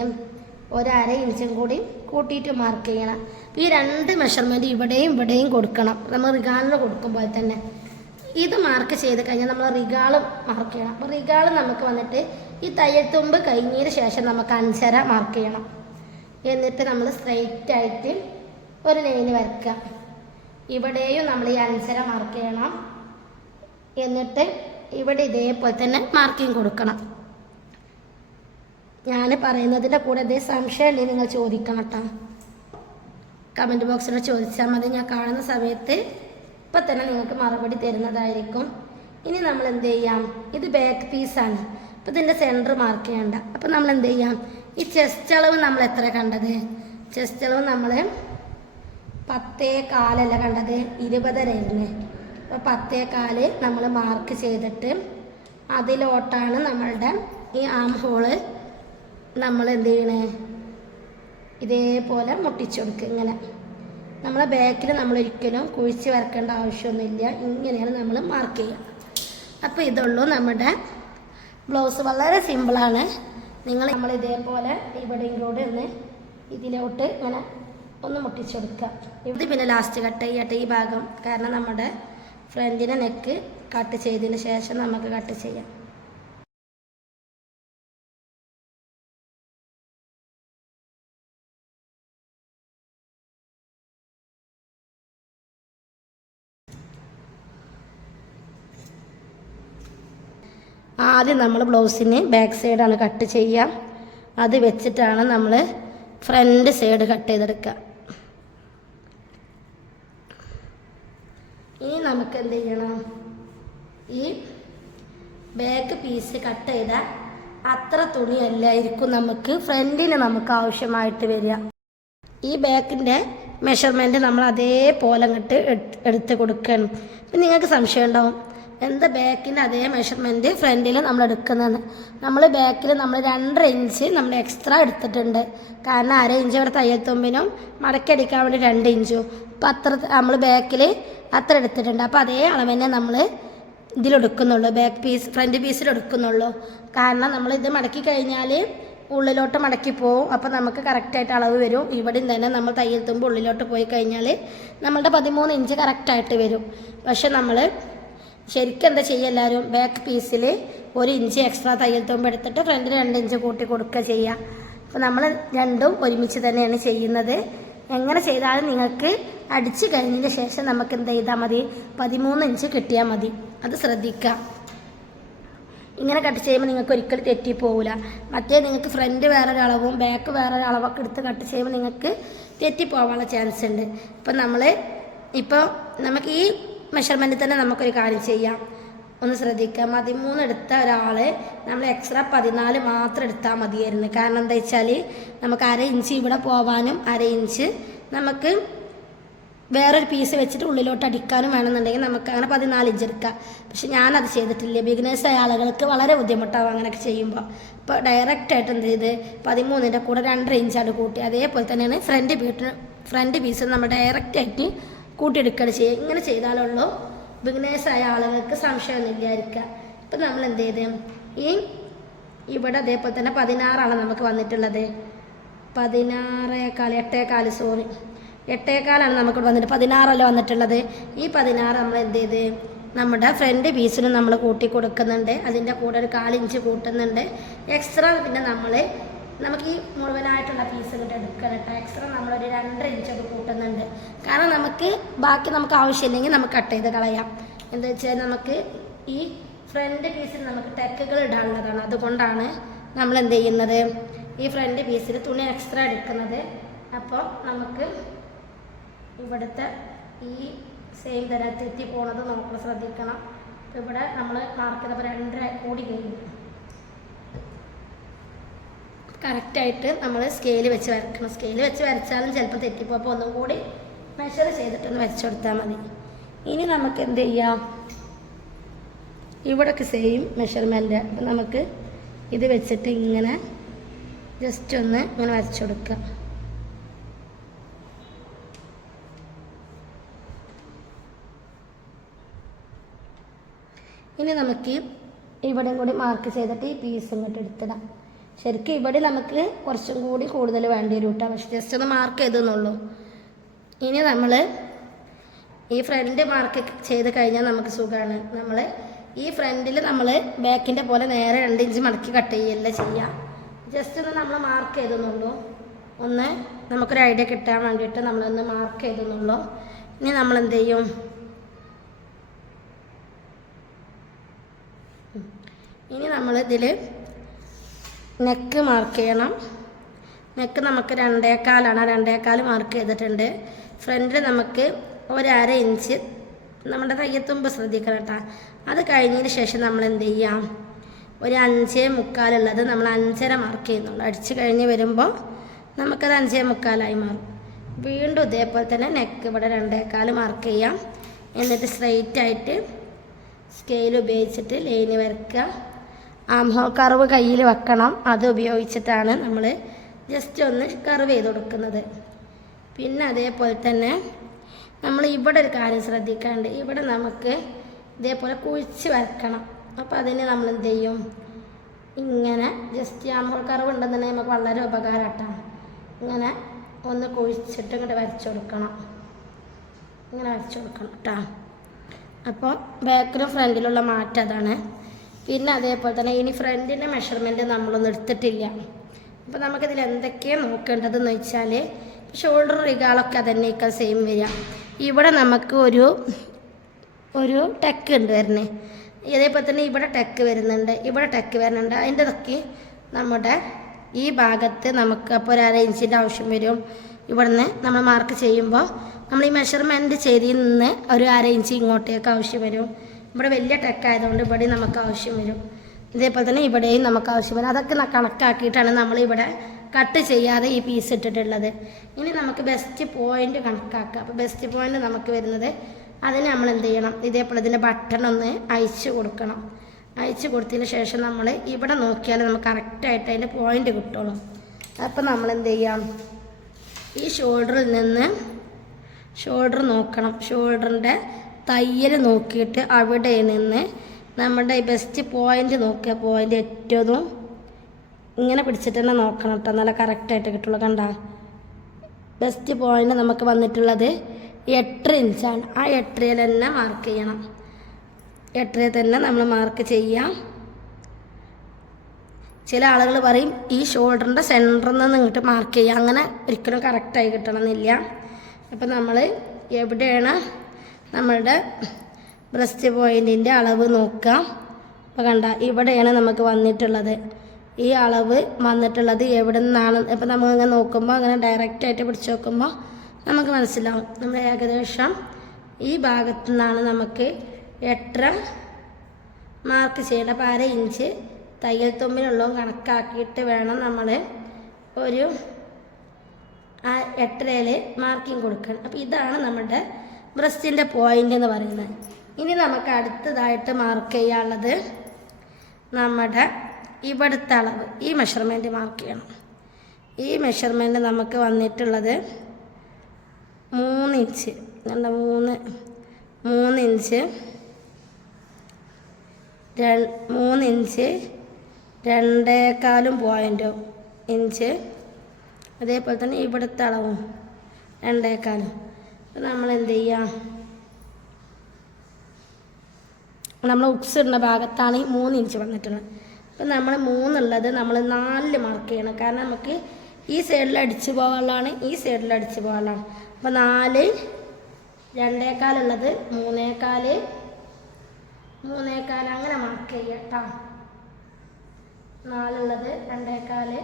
1/2 ഇഞ്ചും കൂടി കൂട്ടിയിട്ട് മാർക്ക് ചെയ്യണം. ഈ 2 മെഷർമെൻറ്റ് ഇവിടെയും കൊടുക്കണം. നമ്മൾ റിഗാളിന് കൊടുക്കുമ്പോൾ തന്നെ ഇത് മാർക്ക് ചെയ്ത് കഴിഞ്ഞാൽ നമ്മൾ റിഗാള് മാർക്ക് ചെയ്യണം. അപ്പോൾ റിഗാള് നമുക്ക് വന്നിട്ട് ഈ തയ്യൽ തുമ്പ് കഴിഞ്ഞതിന് ശേഷം നമുക്ക് 5.5 മാർക്ക് ചെയ്യണം. എന്നിട്ട് നമ്മൾ സ്ട്രെയിറ്റ് ആയിട്ട് ഒരു ലൈന് വരയ്ക്കുക. ഇവിടെയും നമ്മൾ ഈ 5.5 മാർക്ക് ചെയ്യണം. എന്നിട്ട് ഇവിടെ ഇതേപോലെ തന്നെ മാർക്കിങ് കൊടുക്കണം. ഞാൻ പറയുന്നതിൻ്റെ കൂടെ അതേ സംശയമില്ലേ നിങ്ങൾ ചോദിക്കണം കേട്ടോ. കമൻറ്റ് ബോക്സിൽ ചോദിച്ചാൽ മതി, ഞാൻ കാണുന്ന സമയത്ത് ഇപ്പം തന്നെ നിങ്ങൾക്ക് മറുപടി തരുന്നതായിരിക്കും. ഇനി നമ്മൾ എന്ത് ചെയ്യാം, ഇത് ബാക്ക് പീസാണ്. അപ്പോൾ ഇതിൻ്റെ സെൻറ്റർ മാർക്ക് ചെയ്യണ്ട. അപ്പോൾ നമ്മൾ എന്ത് ചെയ്യാം, ഈ ചെസ്റ്റ് അളവ് നമ്മൾ എത്ര കണ്ടത്, ചെസ്റ്റ് അളവ് നമ്മൾ 10.25 കണ്ടത്, 20.5 അപ്പോൾ 10.25 നമ്മൾ മാർക്ക് ചെയ്തിട്ട് അതിലോട്ടാണ് നമ്മളുടെ ഈ ആം ഹോള് നമ്മൾ എന്ത് ചെയ്യണേ, ഇതേപോലെ മുട്ടിച്ചു കൊടുക്കുക. ഇങ്ങനെ നമ്മളെ ബാക്കിൽ നമ്മളൊരിക്കലും കുഴിച്ച് വരക്കേണ്ട ആവശ്യമൊന്നുമില്ല, ഇങ്ങനെയാണ് നമ്മൾ മാർക്ക് ചെയ്യുക. അപ്പോൾ ഇതുള്ളൂ നമ്മുടെ ബ്ലൗസ്. വളരെ സിമ്പിളാണ്. നമ്മൾ ഇതേപോലെ ഇവിടെയും കൂടെ ഒന്ന് ഇതിലോട്ട് ഇങ്ങനെ ഒന്ന് മുട്ടിച്ചു കൊടുക്കുക. ഇത് പിന്നെ ലാസ്റ്റ് കട്ട് ചെയ്യട്ടെ ഈ ഭാഗം, കാരണം നമ്മുടെ ഫ്രണ്ടിനെ നെക്ക് കട്ട് ചെയ്തതിന് ശേഷം നമുക്ക് കട്ട് ചെയ്യാം. ആദ്യം നമ്മൾ ബ്ലൗസിന് ബാക്ക് സൈഡാണ് കട്ട് ചെയ്യുക. അത് വെച്ചിട്ടാണ് നമ്മൾ ഫ്രണ്ട് സൈഡ് കട്ട് ചെയ്തെടുക്കുക. ഇനി നമുക്ക് എന്ത് ചെയ്യണം, ഈ ബാക്ക് പീസ് കട്ട് ചെയ്ത അത്ര തുണിയല്ലായിരിക്കും നമുക്ക് ഫ്രണ്ടിന് നമുക്ക് ആവശ്യമായിട്ട് വരിക. ഈ ബാക്കിൻ്റെ മെഷർമെൻറ്റ് നമ്മൾ അതേപോലെ അങ്ങോട്ട് എടുത്ത് കൊടുക്കണം. ഇപ്പം നിങ്ങൾക്ക് സംശയം ഉണ്ടാവും, എന്താ ബാക്കിൻ്റെ അതേ മെഷർമെൻറ്റ് ഫ്രണ്ടിൽ നമ്മൾ എടുക്കുന്നതെന്ന്. നമ്മൾ ബാക്കിൽ നമ്മൾ 2.5 ഇഞ്ച് നമ്മൾ എക്സ്ട്രാ എടുത്തിട്ടുണ്ട്. കാരണം 1/2 ഇഞ്ച് ഇവിടെ തയ്യൽ തുമ്പിനും മടക്കി അടിക്കാൻ വേണ്ടി 2 ഇഞ്ചും. അപ്പോൾ അത്ര നമ്മൾ ബാക്കിൽ അത്ര എടുത്തിട്ടുണ്ട്. അപ്പോൾ അതേ അളവ് തന്നെ നമ്മൾ ഇതിലെടുക്കുന്നുള്ളൂ, ബാക്ക് പീസ് ഫ്രണ്ട് പീസിലെടുക്കുന്നുള്ളൂ. കാരണം നമ്മളിത് മടക്കി കഴിഞ്ഞാൽ ഉള്ളിലോട്ട് മടക്കി പോവും. അപ്പോൾ നമുക്ക് കറക്റ്റായിട്ട് അളവ് വരും. ഇവിടെയും തന്നെ നമ്മൾ തയ്യൽ തുമ്പ് ഉള്ളിലോട്ട് പോയി കഴിഞ്ഞാൽ നമ്മളുടെ 13 ഇഞ്ച് കറക്റ്റായിട്ട് വരും. പക്ഷെ നമ്മൾ ശരിക്കും എന്താ ചെയ്യുക, എല്ലാവരും ബാക്ക് പീസിൽ 1 ഇഞ്ച് എക്സ്ട്രാ തയ്യൽ തുമ്പ് എടുത്തിട്ട് ഫ്രണ്ടിൽ 2 ഇഞ്ച് കൂട്ടി കൊടുക്കുക ചെയ്യുക. അപ്പോൾ നമ്മൾ രണ്ടും ഒരുമിച്ച് തന്നെയാണ് ചെയ്യുന്നത്. എങ്ങനെ ചെയ്താലും നിങ്ങൾക്ക് അടിച്ച് കഴിഞ്ഞതിന് ശേഷം നമുക്ക് എന്ത് ചെയ്താൽ മതി, 13 ഇഞ്ച് കിട്ടിയാൽ മതി. അത് ശ്രദ്ധിക്കുക. ഇങ്ങനെ കട്ട് ചെയ്യുമ്പോൾ നിങ്ങൾക്ക് ഒരിക്കലും തെറ്റിപ്പോവില്ല. മറ്റേ നിങ്ങൾക്ക് ഫ്രണ്ട് വേറൊരളവും ബാക്ക് വേറൊരളവൊക്കെ എടുത്ത് കട്ട് ചെയ്യുമ്പോൾ നിങ്ങൾക്ക് തെറ്റിപ്പോവാനുള്ള ചാൻസ് ഉണ്ട്. ഇപ്പോൾ നമുക്ക് ഈ മെഷർമെൻറ്റിൽ തന്നെ നമുക്കൊരു കാര്യം ചെയ്യാം. ഒന്ന് ശ്രദ്ധിക്കുക. 13 എടുത്ത ഒരാൾ നമ്മൾ എക്സ്ട്രാ 14 മാത്രം എടുത്താൽ മതിയായിരുന്നു. കാരണം എന്താ വെച്ചാൽ നമുക്ക് 1/2 ഇഞ്ച് ഇവിടെ പോവാനും 1/2 ഇഞ്ച് നമുക്ക് വേറൊരു പീസ് വെച്ചിട്ട് ഉള്ളിലോട്ട് അടിക്കാനും വേണമെന്നുണ്ടെങ്കിൽ നമുക്ക് അങ്ങനെ 14 ഇഞ്ച് എടുക്കാം. പക്ഷെ ഞാനത് ചെയ്തിട്ടില്ല. ബിഗിനേഴ്സായ ആളുകൾക്ക് വളരെ ബുദ്ധിമുട്ടാവും അങ്ങനെയൊക്കെ ചെയ്യുമ്പോൾ. അപ്പോൾ ഡയറക്റ്റായിട്ട് എന്ത് ചെയ്ത് 13ൻ്റെ കൂടെ 2.5 ഇഞ്ചാണ് കൂട്ടി. അതേപോലെ തന്നെയാണ് ഫ്രണ്ട് പീസ് നമ്മൾ ഡയറക്റ്റായിട്ട് കൂട്ടിയെടുക്കുകയാണ് ചെയ്യുക. ഇങ്ങനെ ചെയ്താലുള്ളൂ ബിഗിനേഴ്സായ ആളുകൾക്ക് സംശയമൊന്നും ഇല്ലായിരിക്കുക. ഇപ്പം നമ്മൾ എന്ത് ചെയ്ത് ഇവിടെ അതേപോലെ തന്നെ 16 നമുക്ക് വന്നിട്ടുള്ളത്. 8.25 നമുക്ക് വന്നിട്ട് 16 വന്നിട്ടുള്ളത്. ഈ 16 നമ്മൾ എന്ത് ചെയ്ത് നമ്മുടെ ഫ്രണ്ട് പീസിനും നമ്മൾ കൂട്ടി കൊടുക്കുന്നുണ്ട്. അതിൻ്റെ കൂടെ ഒരു 1/4 ഇഞ്ച് കൂട്ടുന്നുണ്ട് എക്സ്ട്രാ. പിന്നെ നമുക്ക് ഈ മുഴുവനായിട്ടുള്ള പീസ് ഇങ്ങോട്ട് എടുക്കണം കേട്ടോ. എക്സ്ട്രാ നമ്മളൊരു 2.5 ഇഞ്ചൊക്കെ കൂട്ടുന്നുണ്ട്. കാരണം ബാക്കി നമുക്ക് ആവശ്യമില്ലെങ്കിൽ നമുക്ക് കട്ട് ചെയ്ത് കളയാം. എന്താ വെച്ചാൽ നമുക്ക് ഈ ഫ്രണ്ട് പീസിൽ നമുക്ക് ടെക്കുകൾ ഇടാനുള്ളതാണ്. അതുകൊണ്ടാണ് നമ്മൾ എന്ത് ചെയ്യുന്നത് ഈ ഫ്രണ്ട് പീസിൽ തുണി എക്സ്ട്രാ എടുക്കുന്നത്. അപ്പോൾ നമുക്ക് ഇവിടുത്തെ ഈ സെയിം തരം തെറ്റി പോണത് നോക്കണം, ശ്രദ്ധിക്കണം. അപ്പോൾ ഇവിടെ നമ്മൾ മാർക്ക് ചെയ്തപ്പോൾ 2.5 കൂടി കഴിഞ്ഞു. കറക്റ്റായിട്ട് നമ്മൾ സ്കെയിൽ വെച്ച് വരക്കണം. സ്കെയിൽ വെച്ച് വരച്ചാലും ചിലപ്പോൾ തെറ്റിപ്പോൾ. അപ്പോൾ ഒന്നും കൂടി മെഷർ ചെയ്തിട്ടൊന്ന് വരച്ചു കൊടുത്താൽ മതി. ഇനി നമുക്ക് എന്ത് ചെയ്യാം, ഇവിടെയൊക്കെ സെയിം മെഷർമെൻറ്റ്. അപ്പം നമുക്ക് ഇത് വെച്ചിട്ട് ഇങ്ങനെ ജസ്റ്റ് ഒന്ന് ഇങ്ങനെ വരച്ചു കൊടുക്കുക. ഇനി നമുക്ക് ഇവിടെയും കൂടി മാർക്ക് ചെയ്തിട്ട് ഈ പീസ് ഇങ്ങോട്ട് എടുത്തിടാം. ശരിക്കും ഇവിടെ നമുക്ക് കുറച്ചും കൂടി കൂടുതൽ വേണ്ടി വരും കേട്ടോ. പക്ഷെ ജസ്റ്റ് ഒന്ന് മാർക്ക് ചെയ്തെന്നുള്ളൂ. ഇനി നമ്മൾ ഈ ഫ്രണ്ട് മാർക്ക് ചെയ്ത് കഴിഞ്ഞാൽ നമുക്ക് സുഖമാണ്. നമ്മൾ ഈ ഫ്രണ്ടിൽ നമ്മൾ ബാക്കിൻ്റെ പോലെ നേരെ 2 ഇഞ്ച് മടക്കി കട്ട് ചെയ്യല്ല ചെയ്യാം. ജസ്റ്റ് ഒന്ന് നമ്മൾ മാർക്ക് ചെയ്തെന്നുള്ളൂ. ഒന്ന് നമുക്കൊരു ഐഡിയ കിട്ടാൻ വേണ്ടിയിട്ട് നമ്മളൊന്ന് മാർക്ക് ചെയ്തെന്നുള്ളൂ. ഇനി നമ്മൾ എന്ത് ചെയ്യും, ഇനി നമ്മൾ ഇതിൽ നെക്ക് മാർക്ക് ചെയ്യണം. നെക്ക് നമുക്ക് 2.25 2.25 മാർക്ക് ചെയ്തിട്ടുണ്ട്. ഫ്രണ്ടിൽ നമുക്ക് 1/2 ഇഞ്ച് നമ്മുടെ തയ്യത്തുമ്പ് ശ്രദ്ധിക്കണം കേട്ടോ. അത് കഴിഞ്ഞതിന് ശേഷം നമ്മൾ എന്ത് ചെയ്യാം, ഒരു 5.25 ഉള്ളത് നമ്മൾ 5.5 മാർക്ക് ചെയ്യുന്നുള്ളൂ. അടിച്ച് കഴിഞ്ഞ് വരുമ്പോൾ നമുക്കത് 5.25 മാറും. വീണ്ടും ഇതേപോലെ തന്നെ നെക്ക് ഇവിടെ 2.25 മാർക്ക് ചെയ്യാം. എന്നിട്ട് സ്ട്രെയിറ്റ് ആയിട്ട് സ്കെയിൽ ഉപയോഗിച്ചിട്ട് ലൈന് വരയ്ക്കുക. ആംഹോൾ കർവ് കയ്യിൽ വെക്കണം. അത് ഉപയോഗിച്ചിട്ടാണ് നമ്മൾ ജസ്റ്റ് ഒന്ന് കർവ് ചെയ്ത് കൊടുക്കുന്നത്. പിന്നെ അതേപോലെ തന്നെ നമ്മൾ ഇവിടെ ഒരു കാര്യം ശ്രദ്ധിക്കാണ്ട്, ഇവിടെ നമുക്ക് ഇതേപോലെ കുഴിച്ച് വരക്കണം. അപ്പോൾ അതിന് നമ്മൾ എന്ത് ചെയ്യും, ഇങ്ങനെ ജസ്റ്റ് ആംഹോൾ കർവ് ഉണ്ടെന്നുണ്ടെങ്കിൽ നമുക്ക് വളരെ ഉപകാരമായിട്ടാണ്. ഇങ്ങനെ ഒന്ന് കുഴിച്ചിട്ട് ഇങ്ങോട്ട് വരച്ചു കൊടുക്കണം. ഇങ്ങനെ വരച്ചു കൊടുക്കണം കേട്ടോ. അപ്പോൾ ബാക്കിലും ഫ്രണ്ടിലുള്ള മാറ്റം അതാണ്. പിന്നെ അതേപോലെ തന്നെ ഇനി ഫ്രണ്ടിൻ്റെ മെഷർമെൻറ്റ് നമ്മളൊന്നും എടുത്തിട്ടില്ല. അപ്പോൾ നമുക്കിതിൽ എന്തൊക്കെയാണ് നോക്കേണ്ടതെന്ന് വെച്ചാൽ ഷോൾഡർ റിഗാളൊക്കെ അതന്നെയൊക്കെ സെയിം വരിക. ഇവിടെ നമുക്ക് ഒരു ടെക്ക് ഉണ്ട് വരുന്നത്. ഇതേപോലെ തന്നെ ഇവിടെ ടെക്ക് വരുന്നുണ്ട്, ഇവിടെ ടെക്ക് വരുന്നുണ്ട്. അതിൻ്റെതൊക്കെ നമ്മുടെ ഈ ഭാഗത്ത് നമുക്ക് അപ്പോൾ ഒരു 1/2 ഇഞ്ചിൻ്റെ ആവശ്യം വരും. ഇവിടുന്ന് നമ്മൾ മാർക്ക് ചെയ്യുമ്പോൾ നമ്മൾ ഈ മെഷർമെൻറ്റ് ചെയ്തിൽ നിന്ന് ഒരു 1/2 ഇഞ്ച് ഇങ്ങോട്ടേക്ക് ആവശ്യം വരും. ഇവിടെ വലിയ ടെക്കായതുകൊണ്ട് ഇവിടെ നമുക്ക് ആവശ്യം വരും. ഇതേപോലെ തന്നെ ഇവിടെയും നമുക്ക് ആവശ്യം വരും. അതൊക്കെ കണക്കാക്കിയിട്ടാണ് നമ്മളിവിടെ കട്ട് ചെയ്യാതെ ഈ പീസ് ഇട്ടിട്ടുള്ളത്. ഇനി നമുക്ക് ബെസ്റ്റ് പോയിൻ്റ് കണക്കാക്കുക. അപ്പോൾ ബെസ്റ്റ് പോയിൻ്റ് നമുക്ക് വരുന്നത്, അതിന് നമ്മൾ എന്ത് ചെയ്യണം, ഇതേപോലെ ഇതിൻ്റെ ബട്ടൺ ഒന്ന് അയച്ചു കൊടുക്കണം. അയച്ചു കൊടുത്തതിന് ശേഷം നമ്മൾ ഇവിടെ നോക്കിയാൽ നമുക്ക് കറക്റ്റായിട്ട് അതിൻ്റെ പോയിൻ്റ് കിട്ടുള്ളൂ. അപ്പോൾ നമ്മൾ എന്ത് ചെയ്യാം, ഈ ഷോൾഡറിൽ നിന്ന് ഷോൾഡർ നോക്കണം. ഷോൾഡറിൻ്റെ തയ്യൽ നോക്കിയിട്ട് അവിടെ നിന്ന് നമ്മുടെ ഈ ബെസ്റ്റ് പോയിൻ്റ് നോക്കുക. പോയിൻ്റ് ഏറ്റവും ഇങ്ങനെ പിടിച്ചിട്ട് തന്നെ നോക്കണം കേട്ടോ, നല്ല കറക്റ്റായിട്ട് കിട്ടുള്ളൂ. കണ്ട ബെസ്റ്റ് പോയിൻ്റ് നമുക്ക് വന്നിട്ടുള്ളത് 8 ഇഞ്ചാണ്. ആ 8 തന്നെ മാർക്ക് ചെയ്യണം. 8 തന്നെ നമ്മൾ മാർക്ക് ചെയ്യാം. ചില ആളുകൾ പറയും ഈ ഷോൾഡറിൻ്റെ സെൻറ്ററിൽ നിന്ന് ഇങ്ങോട്ട് മാർക്ക് ചെയ്യുക. അങ്ങനെ ഒരിക്കലും കറക്റ്റായി കിട്ടണമെന്നില്ല. അപ്പോൾ നമ്മൾ എവിടെയാണ് നമ്മളുടെ ബ്രസ്റ്റ് പോയിൻറ്റിൻ്റെ അളവ് നോക്കാം. അപ്പോൾ കണ്ട ഇവിടെയാണ് നമുക്ക് വന്നിട്ടുള്ളത്. ഈ അളവ് വന്നിട്ടുള്ളത് എവിടെ നിന്നാണ്. ഇപ്പോൾ നമ്മളിങ്ങനെ നോക്കുമ്പോൾ അങ്ങനെ ഡയറക്റ്റായിട്ട് പിടിച്ച് നോക്കുമ്പോൾ നമുക്ക് മനസ്സിലാവും. നമ്മൾ ഏകദേശം ഈ ഭാഗത്തു നിന്നാണ് നമുക്ക് 8.5 മാർക്ക് ചെയ്യേണ്ടത്. അപ്പോൾ 1/2 ഇഞ്ച് തയ്യൽ തുമ്പിനുള്ളതും കണക്കാക്കിയിട്ട് വേണം നമ്മൾ ഒരു 8.5 മാർക്കിങ് കൊടുക്കണം. അപ്പോൾ ഇതാണ് നമ്മുടെ ബ്രസ്റ്റിൻ്റെ പോയിൻ്റ് എന്ന് പറയുന്നത്. ഇനി നമുക്ക് അടുത്തതായിട്ട് മാർക്ക് ചെയ്യാനുള്ളത് നമ്മുടെ ഇവിടുത്തെ അളവ്, ഈ മെഷർമെൻറ്റ് മാർക്ക് ചെയ്യണം. ഈ മെഷർമെൻറ്റ് നമുക്ക് വന്നിട്ടുള്ളത് 3 ഇഞ്ച്. 3 inch 2.25 inch. അതേപോലെ തന്നെ ഇവിടുത്തെ അളവും 2.25. അപ്പോൾ നമ്മൾ എന്ത് ചെയ്യാം, നമ്മൾ ഉക്സ് ഇടുന്ന ഭാഗത്താണ് ഈ 3 ഇഞ്ച് വന്നിട്ടുള്ളത്. അപ്പോൾ നമ്മൾ 3 ഉള്ളത് നമ്മൾ 4 മാർക്ക് ചെയ്യണം. കാരണം നമുക്ക് ഈ സൈഡിൽ അടിച്ച് പോകാനുള്ളതാണ്, ഈ സൈഡിൽ അടിച്ച് പോകാനുള്ളതാണ്. അപ്പോൾ 4, 2.25 ഉള്ളത് 3.25 അങ്ങനെ മാർക്ക് ചെയ്യാം കേട്ടോ. 4 ഉള്ളത് 2.25.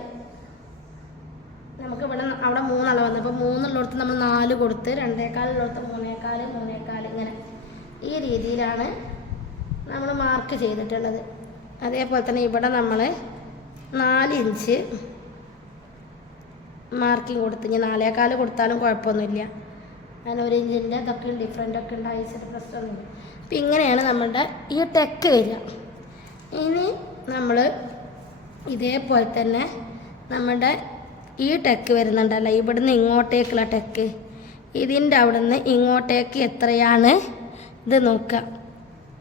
നമുക്ക് ഇവിടെ അവിടെ 3 അളവ് വന്നു. അപ്പോൾ 3 ഉള്ളിടത്ത് നമ്മൾ 4 കൊടുത്ത് 2.25 ഉള്ളിടത്ത് 3.25 3.25 ഇങ്ങനെ ഈ രീതിയിലാണ് നമ്മൾ മാർക്ക് ചെയ്തിട്ടുള്ളത്. അതേപോലെ തന്നെ ഇവിടെ നമ്മൾ 4 ഇഞ്ച് മാർക്കിങ് കൊടുത്ത്, ഇനി 4.25 കൊടുത്താലും കുഴപ്പമൊന്നുമില്ല. അങ്ങനെ 1 ഇഞ്ചിൻ്റെ ഇതൊക്കെ ഡിഫറെൻ്റ് ഒക്കെ ഉണ്ട്, ഐസിൻ്റെ പ്രശ്നമൊന്നുമില്ല. അപ്പം ഇങ്ങനെയാണ് നമ്മളുടെ ഈ ടെക്ക് വരിക. ഇനി നമ്മൾ ഇതേപോലെ തന്നെ നമ്മുടെ ഈ ടെക്ക് വരുന്നുണ്ടല്ലോ, ഇവിടുന്ന് ഇങ്ങോട്ടേക്കുള്ള ടെക്ക്, ഇതിൻ്റെ അവിടെ നിന്ന് ഇങ്ങോട്ടേക്ക് എത്രയാണ് ഇത് നോക്കുക.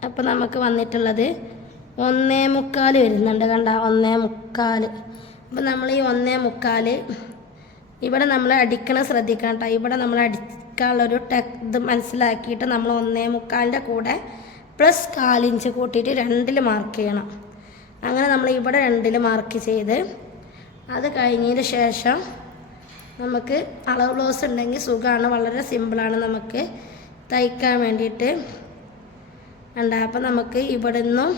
അപ്പോൾ നമുക്ക് വന്നിട്ടുള്ളത് 1.25 വരുന്നുണ്ട്. കണ്ട 1.25. അപ്പോൾ നമ്മൾ ഈ 1.25 ഇവിടെ നമ്മൾ അടിക്കണം, ശ്രദ്ധിക്കണം കേട്ടോ. ഇവിടെ നമ്മൾ അടിക്കാനുള്ളൊരു ഇത് മനസ്സിലാക്കിയിട്ട് നമ്മൾ 1.25ൻ്റെ കൂടെ പ്ലസ് 1/4 ഇഞ്ച് കൂട്ടിയിട്ട് 2 മാർക്ക് ചെയ്യണം. അങ്ങനെ നമ്മൾ ഇവിടെ 2 മാർക്ക് ചെയ്ത് അത് കഴിഞ്ഞതിന് ശേഷം നമുക്ക് അളവ് ബ്ലൗസ് ഉണ്ടെങ്കിൽ സുഖമാണ്, വളരെ സിമ്പിളാണ് നമുക്ക് തയ്ക്കാൻ വേണ്ടിയിട്ട്. കണ്ട അപ്പം നമുക്ക് ഇവിടെ നിന്നും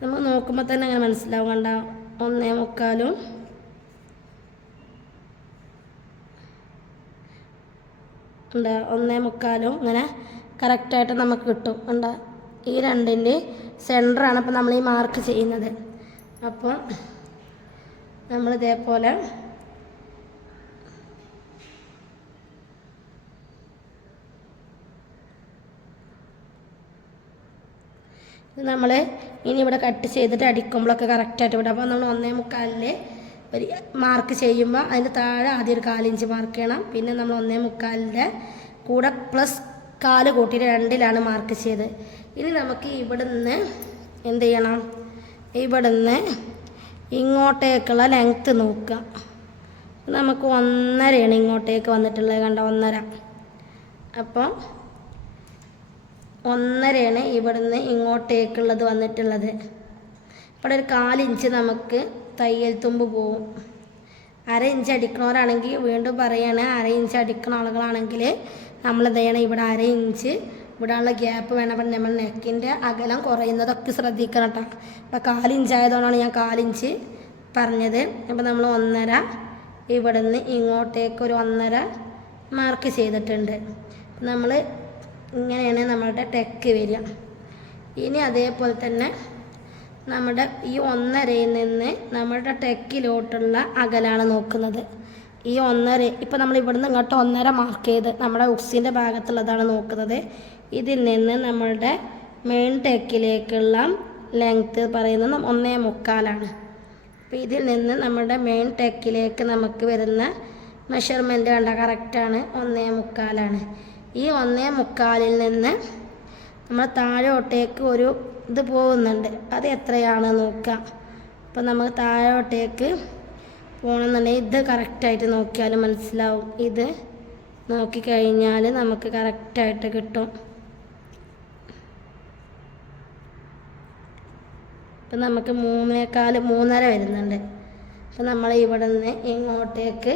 നമുക്ക് നോക്കുമ്പോൾ തന്നെ അങ്ങനെ മനസ്സിലാവും. കണ്ട 1.25 ഉണ്ട്, 1.25 ഇങ്ങനെ കറക്റ്റായിട്ട് നമുക്ക് കിട്ടും. കണ്ട ഈ 2ൻ്റെ സെൻറ്ററാണ് അപ്പോൾ നമ്മൾ ഈ മാർക്ക് ചെയ്യുന്നത്. അപ്പോൾ നമ്മൾ ഇതേപോലെ നമ്മൾ ഇനി ഇവിടെ കട്ട് ചെയ്തിട്ട് അടിക്കുമ്പോഴൊക്കെ കറക്റ്റായിട്ട് വിടും. അപ്പോൾ നമ്മൾ 1.25 ഒരു മാർക്ക് ചെയ്യുമ്പോൾ അതിൻ്റെ താഴെ ആദ്യം ഒരു 1/4 ഇഞ്ച് മാർക്ക് ചെയ്യണം. പിന്നെ നമ്മൾ 1.25ൻ്റെ കൂടെ പ്ലസ് 1/4 കൂട്ടിയിട്ട് 2ലാണ് മാർക്ക് ചെയ്ത്. ഇനി നമുക്ക് ഇവിടെ നിന്ന് എന്ത് ചെയ്യണം, ഇവിടെ നിന്ന് ഇങ്ങോട്ടേക്കുള്ള ലെങ്ത്ത് നോക്കുക. നമുക്ക് 1.5 ഇങ്ങോട്ടേക്ക് വന്നിട്ടുള്ളത്. കണ്ട 1.5. അപ്പോൾ 1.5 ഇവിടുന്ന് ഇങ്ങോട്ടേക്കുള്ളത് വന്നിട്ടുള്ളത്. ഇവിടെ ഒരു 1/4 ഇഞ്ച് നമുക്ക് തയ്യൽ തുമ്പ് പോവും. 1/2 ഇഞ്ച് അടിക്കണവരാണെങ്കിൽ വീണ്ടും പറയുകയാണ്, 1/2 ഇഞ്ച് അടിക്കുന്ന ആളുകളാണെങ്കിൽ നമ്മൾ എന്ത് ചെയ്യണം, ഇവിടെ 1/2 ഇഞ്ച് ഇവിടെയുള്ള ഗ്യാപ്പ് വേണം. അപ്പം നമ്മൾ നെക്കിൻ്റെ അകലം കുറയുന്നതൊക്കെ ശ്രദ്ധിക്കണം കേട്ടോ. അപ്പോൾ 1/4 ഇഞ്ച് ആയതുകൊണ്ടാണ് ഞാൻ 1/4 ഇഞ്ച് പറഞ്ഞത്. അപ്പോൾ നമ്മൾ 1.5 ഇവിടെ നിന്ന് ഇങ്ങോട്ടേക്ക് ഒരു 1.5 മാർക്ക് ചെയ്തിട്ടുണ്ട്. നമ്മൾ ഇങ്ങനെയാണ് നമ്മളുടെ ടെക്ക് വരിക. ഇനി അതേപോലെ തന്നെ നമ്മുടെ ഈ 1.5യിൽ നിന്ന് നമ്മുടെ ടെക്കിലോട്ടുള്ള അകലാണ് നോക്കുന്നത്. ഈ 1.5 ഇപ്പോൾ നമ്മൾ ഇവിടുന്ന് ഇങ്ങോട്ട് 1.5 മാർക്ക് ചെയ്ത് നമ്മുടെ ഉക്സിൻ്റെ ഭാഗത്തുള്ളതാണ് നോക്കുന്നത്. ഇതിൽ നിന്ന് നമ്മളുടെ മെയിൻ ടെക്കിലേക്കുള്ള ലെങ്ത്ത് പറയുന്നത് 1.25. അപ്പോൾ ഇതിൽ നിന്ന് നമ്മുടെ മെയിൻ ടെക്കിലേക്ക് നമുക്ക് വരുന്ന മെഷർമെൻറ്റ് കണ്ട കറക്റ്റാണ്, 1.25. ഈ 1.25ൽ നിന്ന് നമ്മൾ താഴോട്ടേക്ക് ഒരു ഇത് പോകുന്നുണ്ട്, അത് എത്രയാണ് നോക്കുക. അപ്പോൾ നമുക്ക് താഴോട്ടേക്ക് പോകണമെന്നുണ്ടെങ്കിൽ ഇത് കറക്റ്റായിട്ട് നോക്കിയാൽ മനസ്സിലാവും. ഇത് നോക്കിക്കഴിഞ്ഞാൽ നമുക്ക് കറക്റ്റായിട്ട് കിട്ടും. ഇപ്പം നമുക്ക് 3.25 3.5 വരുന്നുണ്ട്. അപ്പം നമ്മൾ ഇവിടെ നിന്ന് ഇങ്ങോട്ടേക്ക്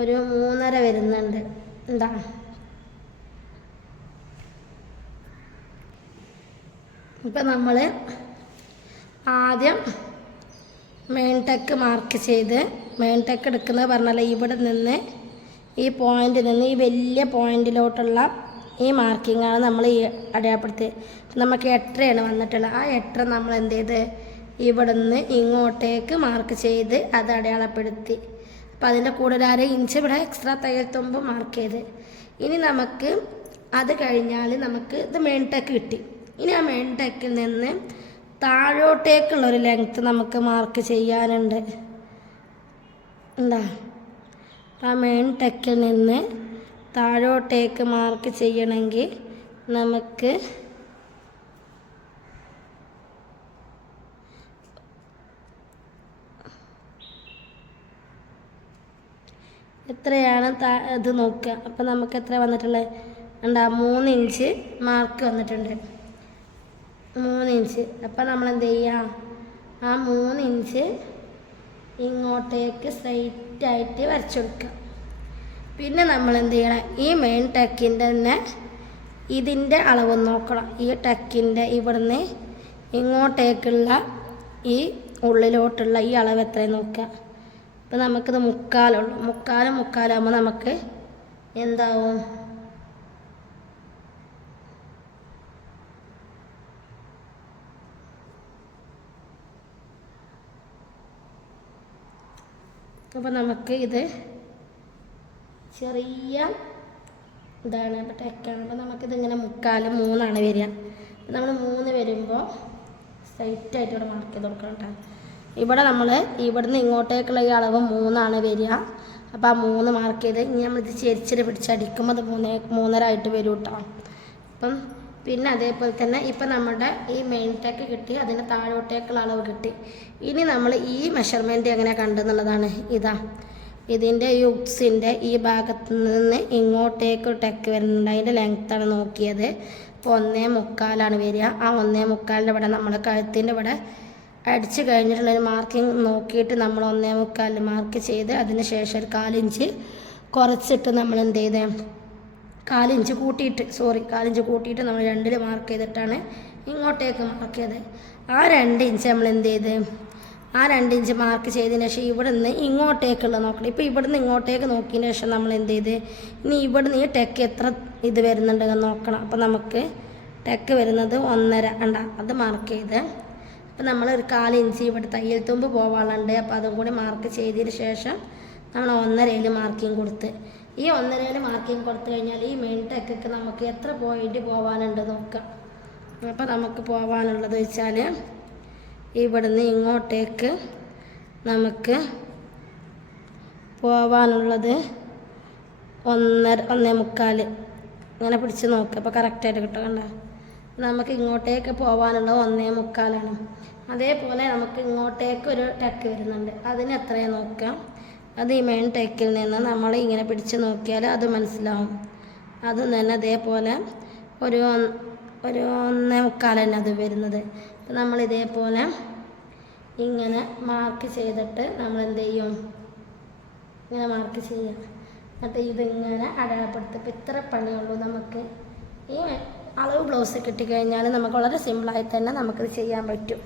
ഒരു 3.5 വരുന്നുണ്ട്. എന്താ ഇപ്പം നമ്മൾ ആദ്യം മെയിൻ ടെക്ക് മാർക്ക് ചെയ്ത്, മെയിൻ ടെക്ക് എടുക്കുന്നത് പറഞ്ഞാൽ ഇവിടെ നിന്ന് ഈ പോയിന്റിൽ നിന്ന് ഈ വലിയ പോയിന്റിലോട്ടുള്ള ഈ മാർക്കിങ്ങാണ് നമ്മൾ ഈ അടയാളപ്പെടുത്തിയത്. നമുക്ക് 8 വന്നിട്ടുള്ളത്. ആ 8 നമ്മൾ എന്ത് ചെയ്ത് ഇവിടെ നിന്ന് ഇങ്ങോട്ടേക്ക് മാർക്ക് ചെയ്ത് അത് അടയാളപ്പെടുത്തി. അപ്പം അതിൻ്റെ കൂടെ ഒരു 1/2 ഇഞ്ച് ഇവിടെ എക്സ്ട്രാ തയ്യൽ തുമ്പ് മാർക്ക് ചെയ്ത്. ഇനി നമുക്ക് അത് കഴിഞ്ഞാൽ നമുക്ക് ഇത് മെയിൻ ടെക്ക് കിട്ടി. ഇനി ആ മെയിൻ ടെക്കിൽ നിന്ന് താഴോട്ടേക്കുള്ളൊരു ലെങ്ത്ത് നമുക്ക് മാർക്ക് ചെയ്യാനുണ്ട്. എന്താ ആ മെയിൻ ടെക്കിൽ നിന്ന് താഴോട്ടേക്ക് മാർക്ക് ചെയ്യണമെങ്കിൽ നമുക്ക് എത്രയാണ് ഇത് നോക്കുക. അപ്പം നമുക്ക് എത്ര വന്നിട്ടുള്ളത്? എന്താ 3 ഇഞ്ച് മാർക്ക് വന്നിട്ടുണ്ട്. 3 ഇഞ്ച്. അപ്പം നമ്മൾ എന്ത് ചെയ്യുക? ആ 3 ഇഞ്ച് ഇങ്ങോട്ടേക്ക് സ്ട്രൈറ്റായിട്ട് വരച്ചു കൊടുക്കുക. പിന്നെ നമ്മൾ എന്ത് ചെയ്യണം? ഈ മെയിൻ ടെക്കിൻ്റെ തന്നെ ഇതിൻ്റെ അളവ് നോക്കണം. ഈ ടെക്കിൻ്റെ ഇവിടുന്ന് ഇങ്ങോട്ടേക്കുള്ള ഈ ഉള്ളിലോട്ടുള്ള ഈ അളവ് എത്രയും നോക്കുക. അപ്പം നമുക്കിത് 3/4 ഉള്ളൂ. 3/4 നമുക്ക് എന്താവും? അപ്പോൾ നമുക്ക് ഇത് ചെറിയ ഇതാണ്, ഇപ്പോൾ ടെക്കാണ്. അപ്പോൾ നമുക്കിതിങ്ങനെ 3/4 വരിക. നമ്മൾ 3 വരുമ്പോൾ സ്ട്രൈറ്റായിട്ട് ഇവിടെ മാർക്ക് ചെയ്ത് കൊടുക്കണം കേട്ടോ. ഇവിടെ നമ്മൾ ഇവിടുന്ന് ഇങ്ങോട്ടേക്കുള്ള ഈ അളവ് 3 വരിക. അപ്പോൾ ആ 3 മാർക്ക് ചെയ്ത് ഇനി നമ്മളിത് ചെരിച്ചിട്ട് പിടിച്ചടിക്കുമ്പോൾ അത് 3.5 ആയിട്ട് വരും കേട്ടോ. അപ്പം പിന്നെ അതേപോലെ തന്നെ ഇപ്പം നമ്മുടെ ഈ മെയിൻ ടെക്ക് കിട്ടി, അതിന് താഴോട്ടേക്കുള്ള അളവ് കിട്ടി. ഇനി നമ്മൾ ഈ മെഷർമെൻറ്റ് എങ്ങനെ കണ്ടെന്നുള്ളതാണ്. ഇതിൻ്റെ ഈ ഉക്സിൻ്റെ ഈ ഭാഗത്ത് നിന്ന് ഇങ്ങോട്ടേക്ക് ടെക്ക് വരുന്നുണ്ട്. അതിൻ്റെ ലെങ്ത്താണ് നോക്കിയത്. അപ്പോൾ 1.25 വരിക. ആ 1.25 ഇവിടെ നമ്മൾ കഴുത്തിൻ്റെ ഇവിടെ അടിച്ച് കഴിഞ്ഞിട്ടുള്ളൊരു മാർക്കിങ് നോക്കിയിട്ട് നമ്മൾ 1.25 മാർക്ക് ചെയ്ത് അതിന് ശേഷം ഒരു 1/4 ഇഞ്ച് കുറച്ചിട്ട് നമ്മൾ എന്ത് ചെയ്ത് 1/4 ഇഞ്ച് കൂട്ടിയിട്ട് 1/4 ഇഞ്ച് കൂട്ടിയിട്ട് നമ്മൾ 2 മാർക്ക് ചെയ്തിട്ടാണ് ഇങ്ങോട്ടേക്ക് മാർക്ക് ചെയ്തത്. ആ 2 ഇഞ്ച് നമ്മൾ എന്ത് ചെയ്ത് ആ 2 ഇഞ്ച് മാർക്ക് ചെയ്തതിന് ശേഷം ഇവിടെ നിന്ന് ഇങ്ങോട്ടേക്കുള്ള നോക്കണം. ഇപ്പോൾ ഇവിടെ നിന്ന് ഇങ്ങോട്ടേക്ക് നോക്കിയതിന് ശേഷം നമ്മൾ എന്ത് ചെയ്ത് ഇനി ഇവിടെ നിന്ന് ഈ ടെക്ക് എത്ര ഇത് വരുന്നുണ്ടെന്ന് നോക്കണം. അപ്പോൾ നമുക്ക് ടെക്ക് വരുന്നത് 1.5 അത് മാർക്ക് ചെയ്ത്. അപ്പോൾ നമ്മൾ ഒരു 1/4 ഇഞ്ച് ഇവിടെ തയ്യൽ തുമ്പ് പോവാനുണ്ട്. അപ്പോൾ അതും കൂടി മാർക്ക് ചെയ്തതിന് ശേഷം നമ്മൾ 1.5 മാർക്കിങ് കൊടുത്ത്. ഈ 1.5 മാർക്കിങ് കൊടുത്തു കഴിഞ്ഞാൽ ഈ മെയിൻ ടെക്കൊക്കെ നമുക്ക് എത്ര പോയിന്റ് പോകാനുണ്ട് നോക്കാം. അപ്പോൾ നമുക്ക് പോകാനുള്ളത് വെച്ചാൽ ഇവിടുന്ന് ഇങ്ങോട്ടേക്ക് നമുക്ക് പോകാനുള്ളത് 1.25 ഇങ്ങനെ പിടിച്ച് നോക്കുക. അപ്പോൾ കറക്റ്റായിട്ട് കിട്ടും. കണ്ട നമുക്ക് ഇങ്ങോട്ടേക്ക് പോകാനുള്ളത് 1.25. അതേപോലെ നമുക്ക് ഇങ്ങോട്ടേക്ക് ഒരു ടെക്ക് വരുന്നുണ്ട്. അതിന് എത്രയാണ് നോക്കാം. അത് ഈ മെയിൻ ടെക്കിൽ നിന്ന് നമ്മൾ ഇങ്ങനെ പിടിച്ച് നോക്കിയാൽ അത് മനസ്സിലാവും. അതും തന്നെ അതേപോലെ ഒരു 1.25 തന്നെ അത് വരുന്നത്. അപ്പം നമ്മൾ ഇതേപോലെ ഇങ്ങനെ മാർക്ക് ചെയ്തിട്ട് നമ്മൾ എന്ത് ചെയ്യും? ഇങ്ങനെ മാർക്ക് ചെയ്യാം. എന്നിട്ട് ഇതിങ്ങനെ അടയാളപ്പെടുത്തും. ഇപ്പം ഇത്ര പണിയുള്ളൂ നമുക്ക്. ഈ അളവ് ബ്ലൗസ് കിട്ടിക്കഴിഞ്ഞാൽ നമുക്ക് വളരെ സിമ്പിളായി തന്നെ നമുക്കിത് ചെയ്യാൻ പറ്റും.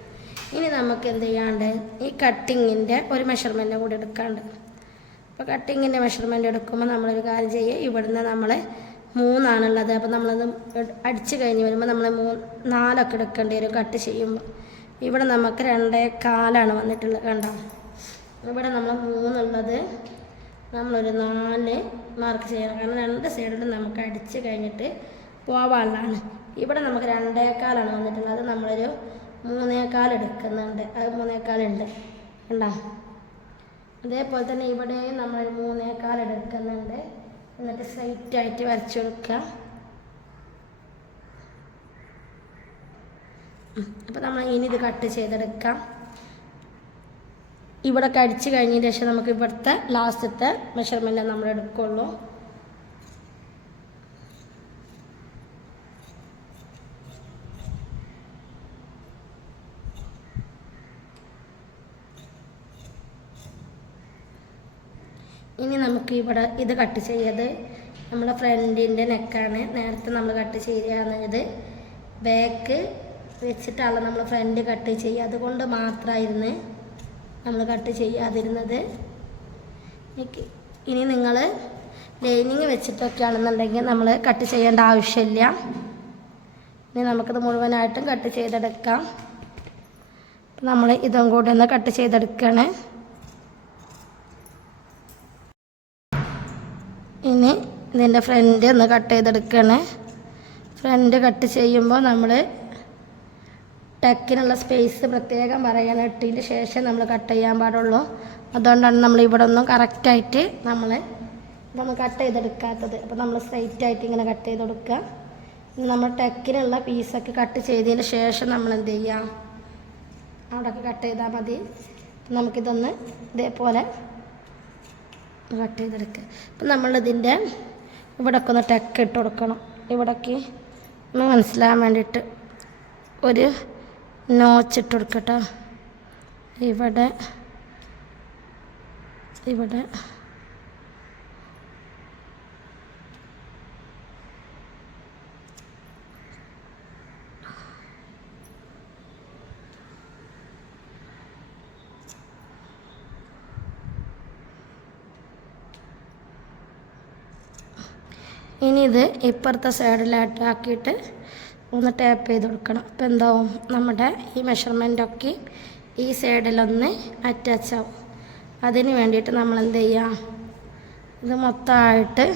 ഇനി നമുക്ക് എന്ത് ചെയ്യാണ്ട് ഈ കട്ടിങ്ങിൻ്റെ ഒരു മെഷർമെൻറ്റ് കൂടി എടുക്കാണ്ട്. അപ്പോൾ കട്ടിങ്ങിൻ്റെ മെഷർമെൻറ്റ് എടുക്കുമ്പോൾ നമ്മളൊരു കാര്യം ചെയ്യുക. ഇവിടുന്ന് നമ്മൾ 3 അപ്പോൾ നമ്മളത് അടിച്ച് കഴിഞ്ഞ് വരുമ്പോൾ നമ്മൾ 4 എടുക്കേണ്ടി വരും കട്ട് ചെയ്യുമ്പോൾ. ഇവിടെ നമുക്ക് 2.25 വന്നിട്ടുള്ളത്. കണ്ടോ? ഇവിടെ നമ്മൾ 3 നമ്മളൊരു 4 മാർക്ക് ചെയ്യണം. കാരണം 2 സൈഡിലും നമുക്ക് അടിച്ച് കഴിഞ്ഞിട്ട് പോവാനുള്ളതാണ്. ഇവിടെ നമുക്ക് 2.25 വന്നിട്ടുള്ളത്. അത് നമ്മളൊരു 3.25 എടുക്കുന്നുണ്ട്. അത് 3.25 ഉണ്ട്. കണ്ടോ? അതേപോലെ തന്നെ ഇവിടെ നമ്മൾ 3.25 എടുക്കുന്നുണ്ട്. എന്നിട്ട് സ്ട്രൈറ്റായിട്ട് വരച്ചു കൊടുക്കുക. അപ്പോൾ നമ്മൾ ഇനി ഇത് കട്ട് ചെയ്തെടുക്കാം. ഇവിടെ അടിച്ച് കഴിഞ്ഞതിന് ശേഷം നമുക്ക് ഇവിടുത്തെ ലാസ്റ്റത്തെ മെഷർമെൻറ്റ് നമ്മൾ എടുക്കുള്ളൂ. ഇനി നമുക്ക് ഇവിടെ ഇത് കട്ട് ചെയ്ത് നമ്മുടെ ഫ്രണ്ടിൻ്റെ നെക്കാണ്. നേരത്തെ നമ്മൾ കട്ട് ചെയ്യാന്നത് ബാക്ക് വെച്ചിട്ടാണ് നമ്മൾ ഫ്രണ്ട് കട്ട് ചെയ്യുക. അതുകൊണ്ട് മാത്രമായിരുന്നു നമ്മൾ കട്ട് ചെയ്യാതിരുന്നത്. ഇനി നിങ്ങൾ ലൈനിങ് വെച്ചിട്ടൊക്കെയാണെന്നുണ്ടെങ്കിൽ നമ്മൾ കട്ട് ചെയ്യേണ്ട ആവശ്യമില്ല. ഇനി നമുക്കത് മുഴുവനായിട്ടും കട്ട് ചെയ്തെടുക്കാം. നമ്മൾ ഇതും കൂടി ഒന്ന് കട്ട് ചെയ്തെടുക്കുകയാണ്. ഇനി ഇതിൻ്റെ ഫ്രണ്ട് ഒന്ന് കട്ട് ചെയ്തെടുക്കുകയാണ്. ഫ്രണ്ട് കട്ട് ചെയ്യുമ്പോൾ നമ്മൾ ടെക്കിനുള്ള സ്പേസ് പ്രത്യേകം പറയണം. ഇട്ടതിന് ശേഷം നമ്മൾ കട്ട് ചെയ്യാൻ പാടുള്ളൂ. അതുകൊണ്ടാണ് നമ്മൾ ഇവിടെ ഒന്നും കറക്റ്റായിട്ട് നമ്മൾ കട്ട് ചെയ്തെടുക്കാത്തത്. അപ്പോൾ നമ്മൾ സ്ട്രൈറ്റ് ആയിട്ട് ഇങ്ങനെ കട്ട് ചെയ്ത് കൊടുക്കുക. നമ്മൾ ടെക്കിനുള്ള പീസൊക്കെ കട്ട് ചെയ്തതിന് ശേഷം നമ്മൾ എന്ത് ചെയ്യാം, അവിടെയൊക്കെ കട്ട് ചെയ്താൽ മതി. നമുക്കിതൊന്ന് ഇതേപോലെ കട്ട് ചെയ്തെടുക്കുക. അപ്പം നമ്മളിതിൻ്റെ ഇവിടെയൊക്കെ ഒന്ന് ടെക്ക് ഇട്ട് കൊടുക്കണം. ഇവിടേക്ക് ഒന്ന് മനസ്സിലാകാൻ വേണ്ടിയിട്ട് ഒരു നോച്ചിട്ട് കൊടുക്കട്ടോ. ഇവിടെ ഇനി ഇത് ഇപ്പുറത്തെ സൈഡിലാക്കിയിട്ട് ഒന്ന് ടാപ്പ് ചെയ്ത് കൊടുക്കണം. അപ്പോൾ എന്താവും, നമ്മുടെ ഈ മെഷർമെൻറ്റൊക്കെ ഈ സൈഡിലൊന്ന് അറ്റാച്ച് ആവും. അതിന് വേണ്ടിയിട്ട് നമ്മൾ എന്ത് ചെയ്യാം, ഇത് മൊത്തമായിട്ട്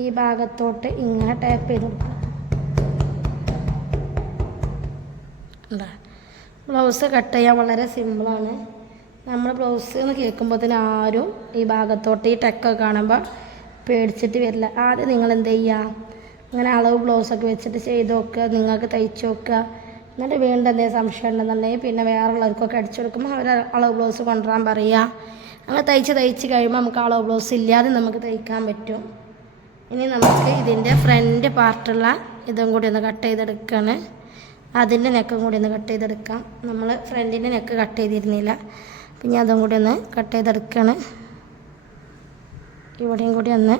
ഈ ഭാഗത്തോട്ട് ഇങ്ങനെ ടാപ്പ് ചെയ്ത് കൊടുക്കണം. ബ്ലൗസ് കട്ട് ചെയ്യാൻ വളരെ സിമ്പിളാണ്. നമ്മൾ ബ്ലൗസ് എന്ന് കേൾക്കുമ്പോൾ ആരും ഈ ഭാഗത്തോട്ട് ഈ ടെക്കൊക്കെ കാണുമ്പോൾ പേടിച്ചിട്ട് വരില്ല. ആദ്യം നിങ്ങൾ എന്ത് ചെയ്യുക, അങ്ങനെ അളവ് ബ്ലൗസൊക്കെ വെച്ചിട്ട് ചെയ്ത് നോക്കുക, നിങ്ങൾക്ക് തയ്ച്ച് നോക്കുക. എന്നിട്ട് വീണ്ടും എന്തെങ്കിലും സംശയം ഉണ്ടെന്നുണ്ടെങ്കിൽ പിന്നെ വേറെയുള്ളവർക്കൊക്കെ അടിച്ചു കൊടുക്കുമ്പോൾ അവർ അളവ് ബ്ലൗസ് കൊണ്ടുവരാൻ പറയുക. അങ്ങനെ തയ്ച്ച് കഴിയുമ്പോൾ നമുക്ക് അളവ് ബ്ലൗസ് ഇല്ലാതെ നമുക്ക് തയ്ക്കാൻ പറ്റും. ഇനി നമുക്ക് ഇതിൻ്റെ ഫ്രണ്ട് പാർട്ടുള്ള ഇതും കൂടി ഒന്ന് കട്ട് ചെയ്തെടുക്കുകയാണ്. അതിൻ്റെ നെക്കും കൂടി ഒന്ന് കട്ട് ചെയ്തെടുക്കാം. നമ്മൾ ഫ്രണ്ടിൻ്റെ നെക്ക് കട്ട് ചെയ്തിരുന്നില്ല, പിന്നെ അതും കൂടി ഒന്ന് കട്ട് ചെയ്തെടുക്കുകയാണ്. ഇവിടെയും കൂടി ഒന്ന്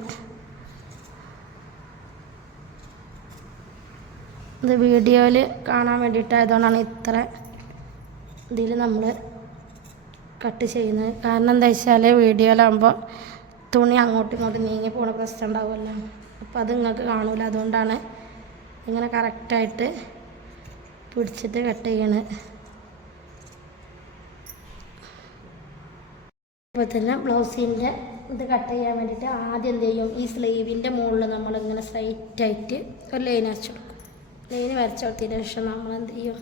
ഇത് വീഡിയോയിൽ കാണാൻ വേണ്ടിയിട്ടായതുകൊണ്ടാണ് ഇത്ര ഇതിൽ നമ്മൾ കട്ട് ചെയ്യുന്നത്. കാരണം എന്താ വെച്ചാൽ വീഡിയോയിലാകുമ്പോൾ തുണി അങ്ങോട്ടും ഇങ്ങോട്ടും നീങ്ങി പോണ പ്രശ്നം ഉണ്ടാവുമല്ലോ. അപ്പോൾ അത് നിങ്ങൾക്ക് കാണൂല. അതുകൊണ്ടാണ് ഇങ്ങനെ കറക്റ്റായിട്ട് പിടിച്ചിട്ട് കട്ട് ചെയ്യണത്. അപ്പോൾ തന്നെ ബ്ലൗസിൻ്റെ ഇത് കട്ട് ചെയ്യാൻ വേണ്ടിയിട്ട് ആദ്യം എന്ത് ചെയ്യും, ഈ സ്ലീവിൻ്റെ മുകളിൽ നമ്മളിങ്ങനെ സ്ട്രൈറ്റായിട്ട് ഒരു ലൈൻ വരച്ചു കൊടുക്കും. ലൈൻ വരച്ചു കൊടുത്തതിന് ശേഷം നമ്മൾ എന്ത് ചെയ്യും,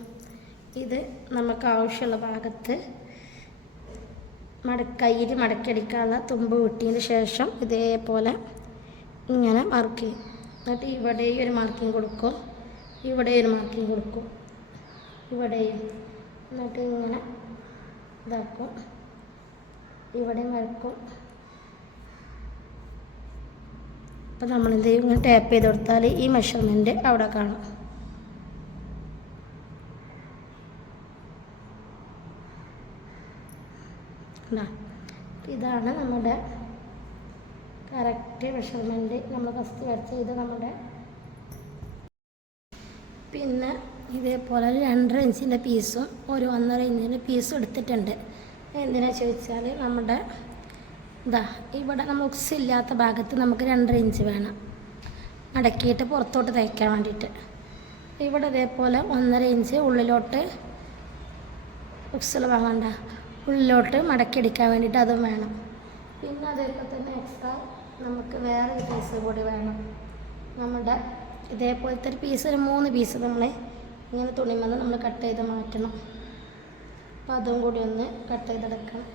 ഇത് നമുക്ക് ആവശ്യമുള്ള ഭാഗത്ത് കയ്യിൽ മടക്കിയടിക്കാനുള്ള തുമ്പ് വിട്ടതിന് ശേഷം ഇതേപോലെ ഇങ്ങനെ മാർക്ക് ചെയ്യും. എന്നിട്ട് ഇവിടെയും ഒരു മാർക്കിങ് കൊടുക്കും, ഇവിടെയും ഒരു മാർക്കിങ് കൊടുക്കും, ഇവിടെയും. എന്നിട്ട് ഇങ്ങനെ ഇതാക്കും, ഇവിടെയും വരക്കും. അപ്പോൾ നമ്മളെന്ത് ചെയ്യും, ഇങ്ങനെ ടാപ്പ് ചെയ്ത് കൊടുത്താൽ ഈ മെഷർമെൻറ്റ് അവിടെ കാണും. ഇതാണ് നമ്മുടെ കറക്റ്റ് മെഷർമെൻറ്റ്. നമ്മൾ ഫസ്റ്റ് വരച്ച ഇത് നമ്മുടെ. പിന്നെ ഇതേപോലെ 2.5 ഇഞ്ചിൻ്റെ പീസും ഒരു 1.5 ഇഞ്ചിൻ്റെ പീസും എടുത്തിട്ടുണ്ട്. എന്തിനാ ചോദിച്ചാൽ നമ്മുടെ ഇവിടെ നമ്മൾ ഉക്സ് ഇല്ലാത്ത ഭാഗത്ത് നമുക്ക് 2.5 ഇഞ്ച് വേണം മടക്കിയിട്ട് പുറത്തോട്ട് തയ്ക്കാൻ വേണ്ടിയിട്ട്. ഇവിടെ ഇതേപോലെ 1.5 ഇഞ്ച് ഉള്ളിലോട്ട് ഉക്സുള്ള ഭാഗമുണ്ട ഉള്ളിലോട്ട് മടക്കിയെടുക്കാൻ വേണ്ടിയിട്ട് അതും വേണം. പിന്നെ അതേപോലെ തന്നെ എക്സ്ട്രാ നമുക്ക് വേറെ പീസ് കൂടി വേണം. നമ്മുടെ ഇതേപോലത്തെ ഒരു പീസ്, ഒരു 3 പീസ് നമ്മൾ ഇങ്ങനെ തുണിമന്ന് നമ്മൾ കട്ട് ചെയ്ത് മാറ്റണം. അപ്പോൾ അതും കൂടി ഒന്ന് കട്ട് ചെയ്തെടുക്കണം.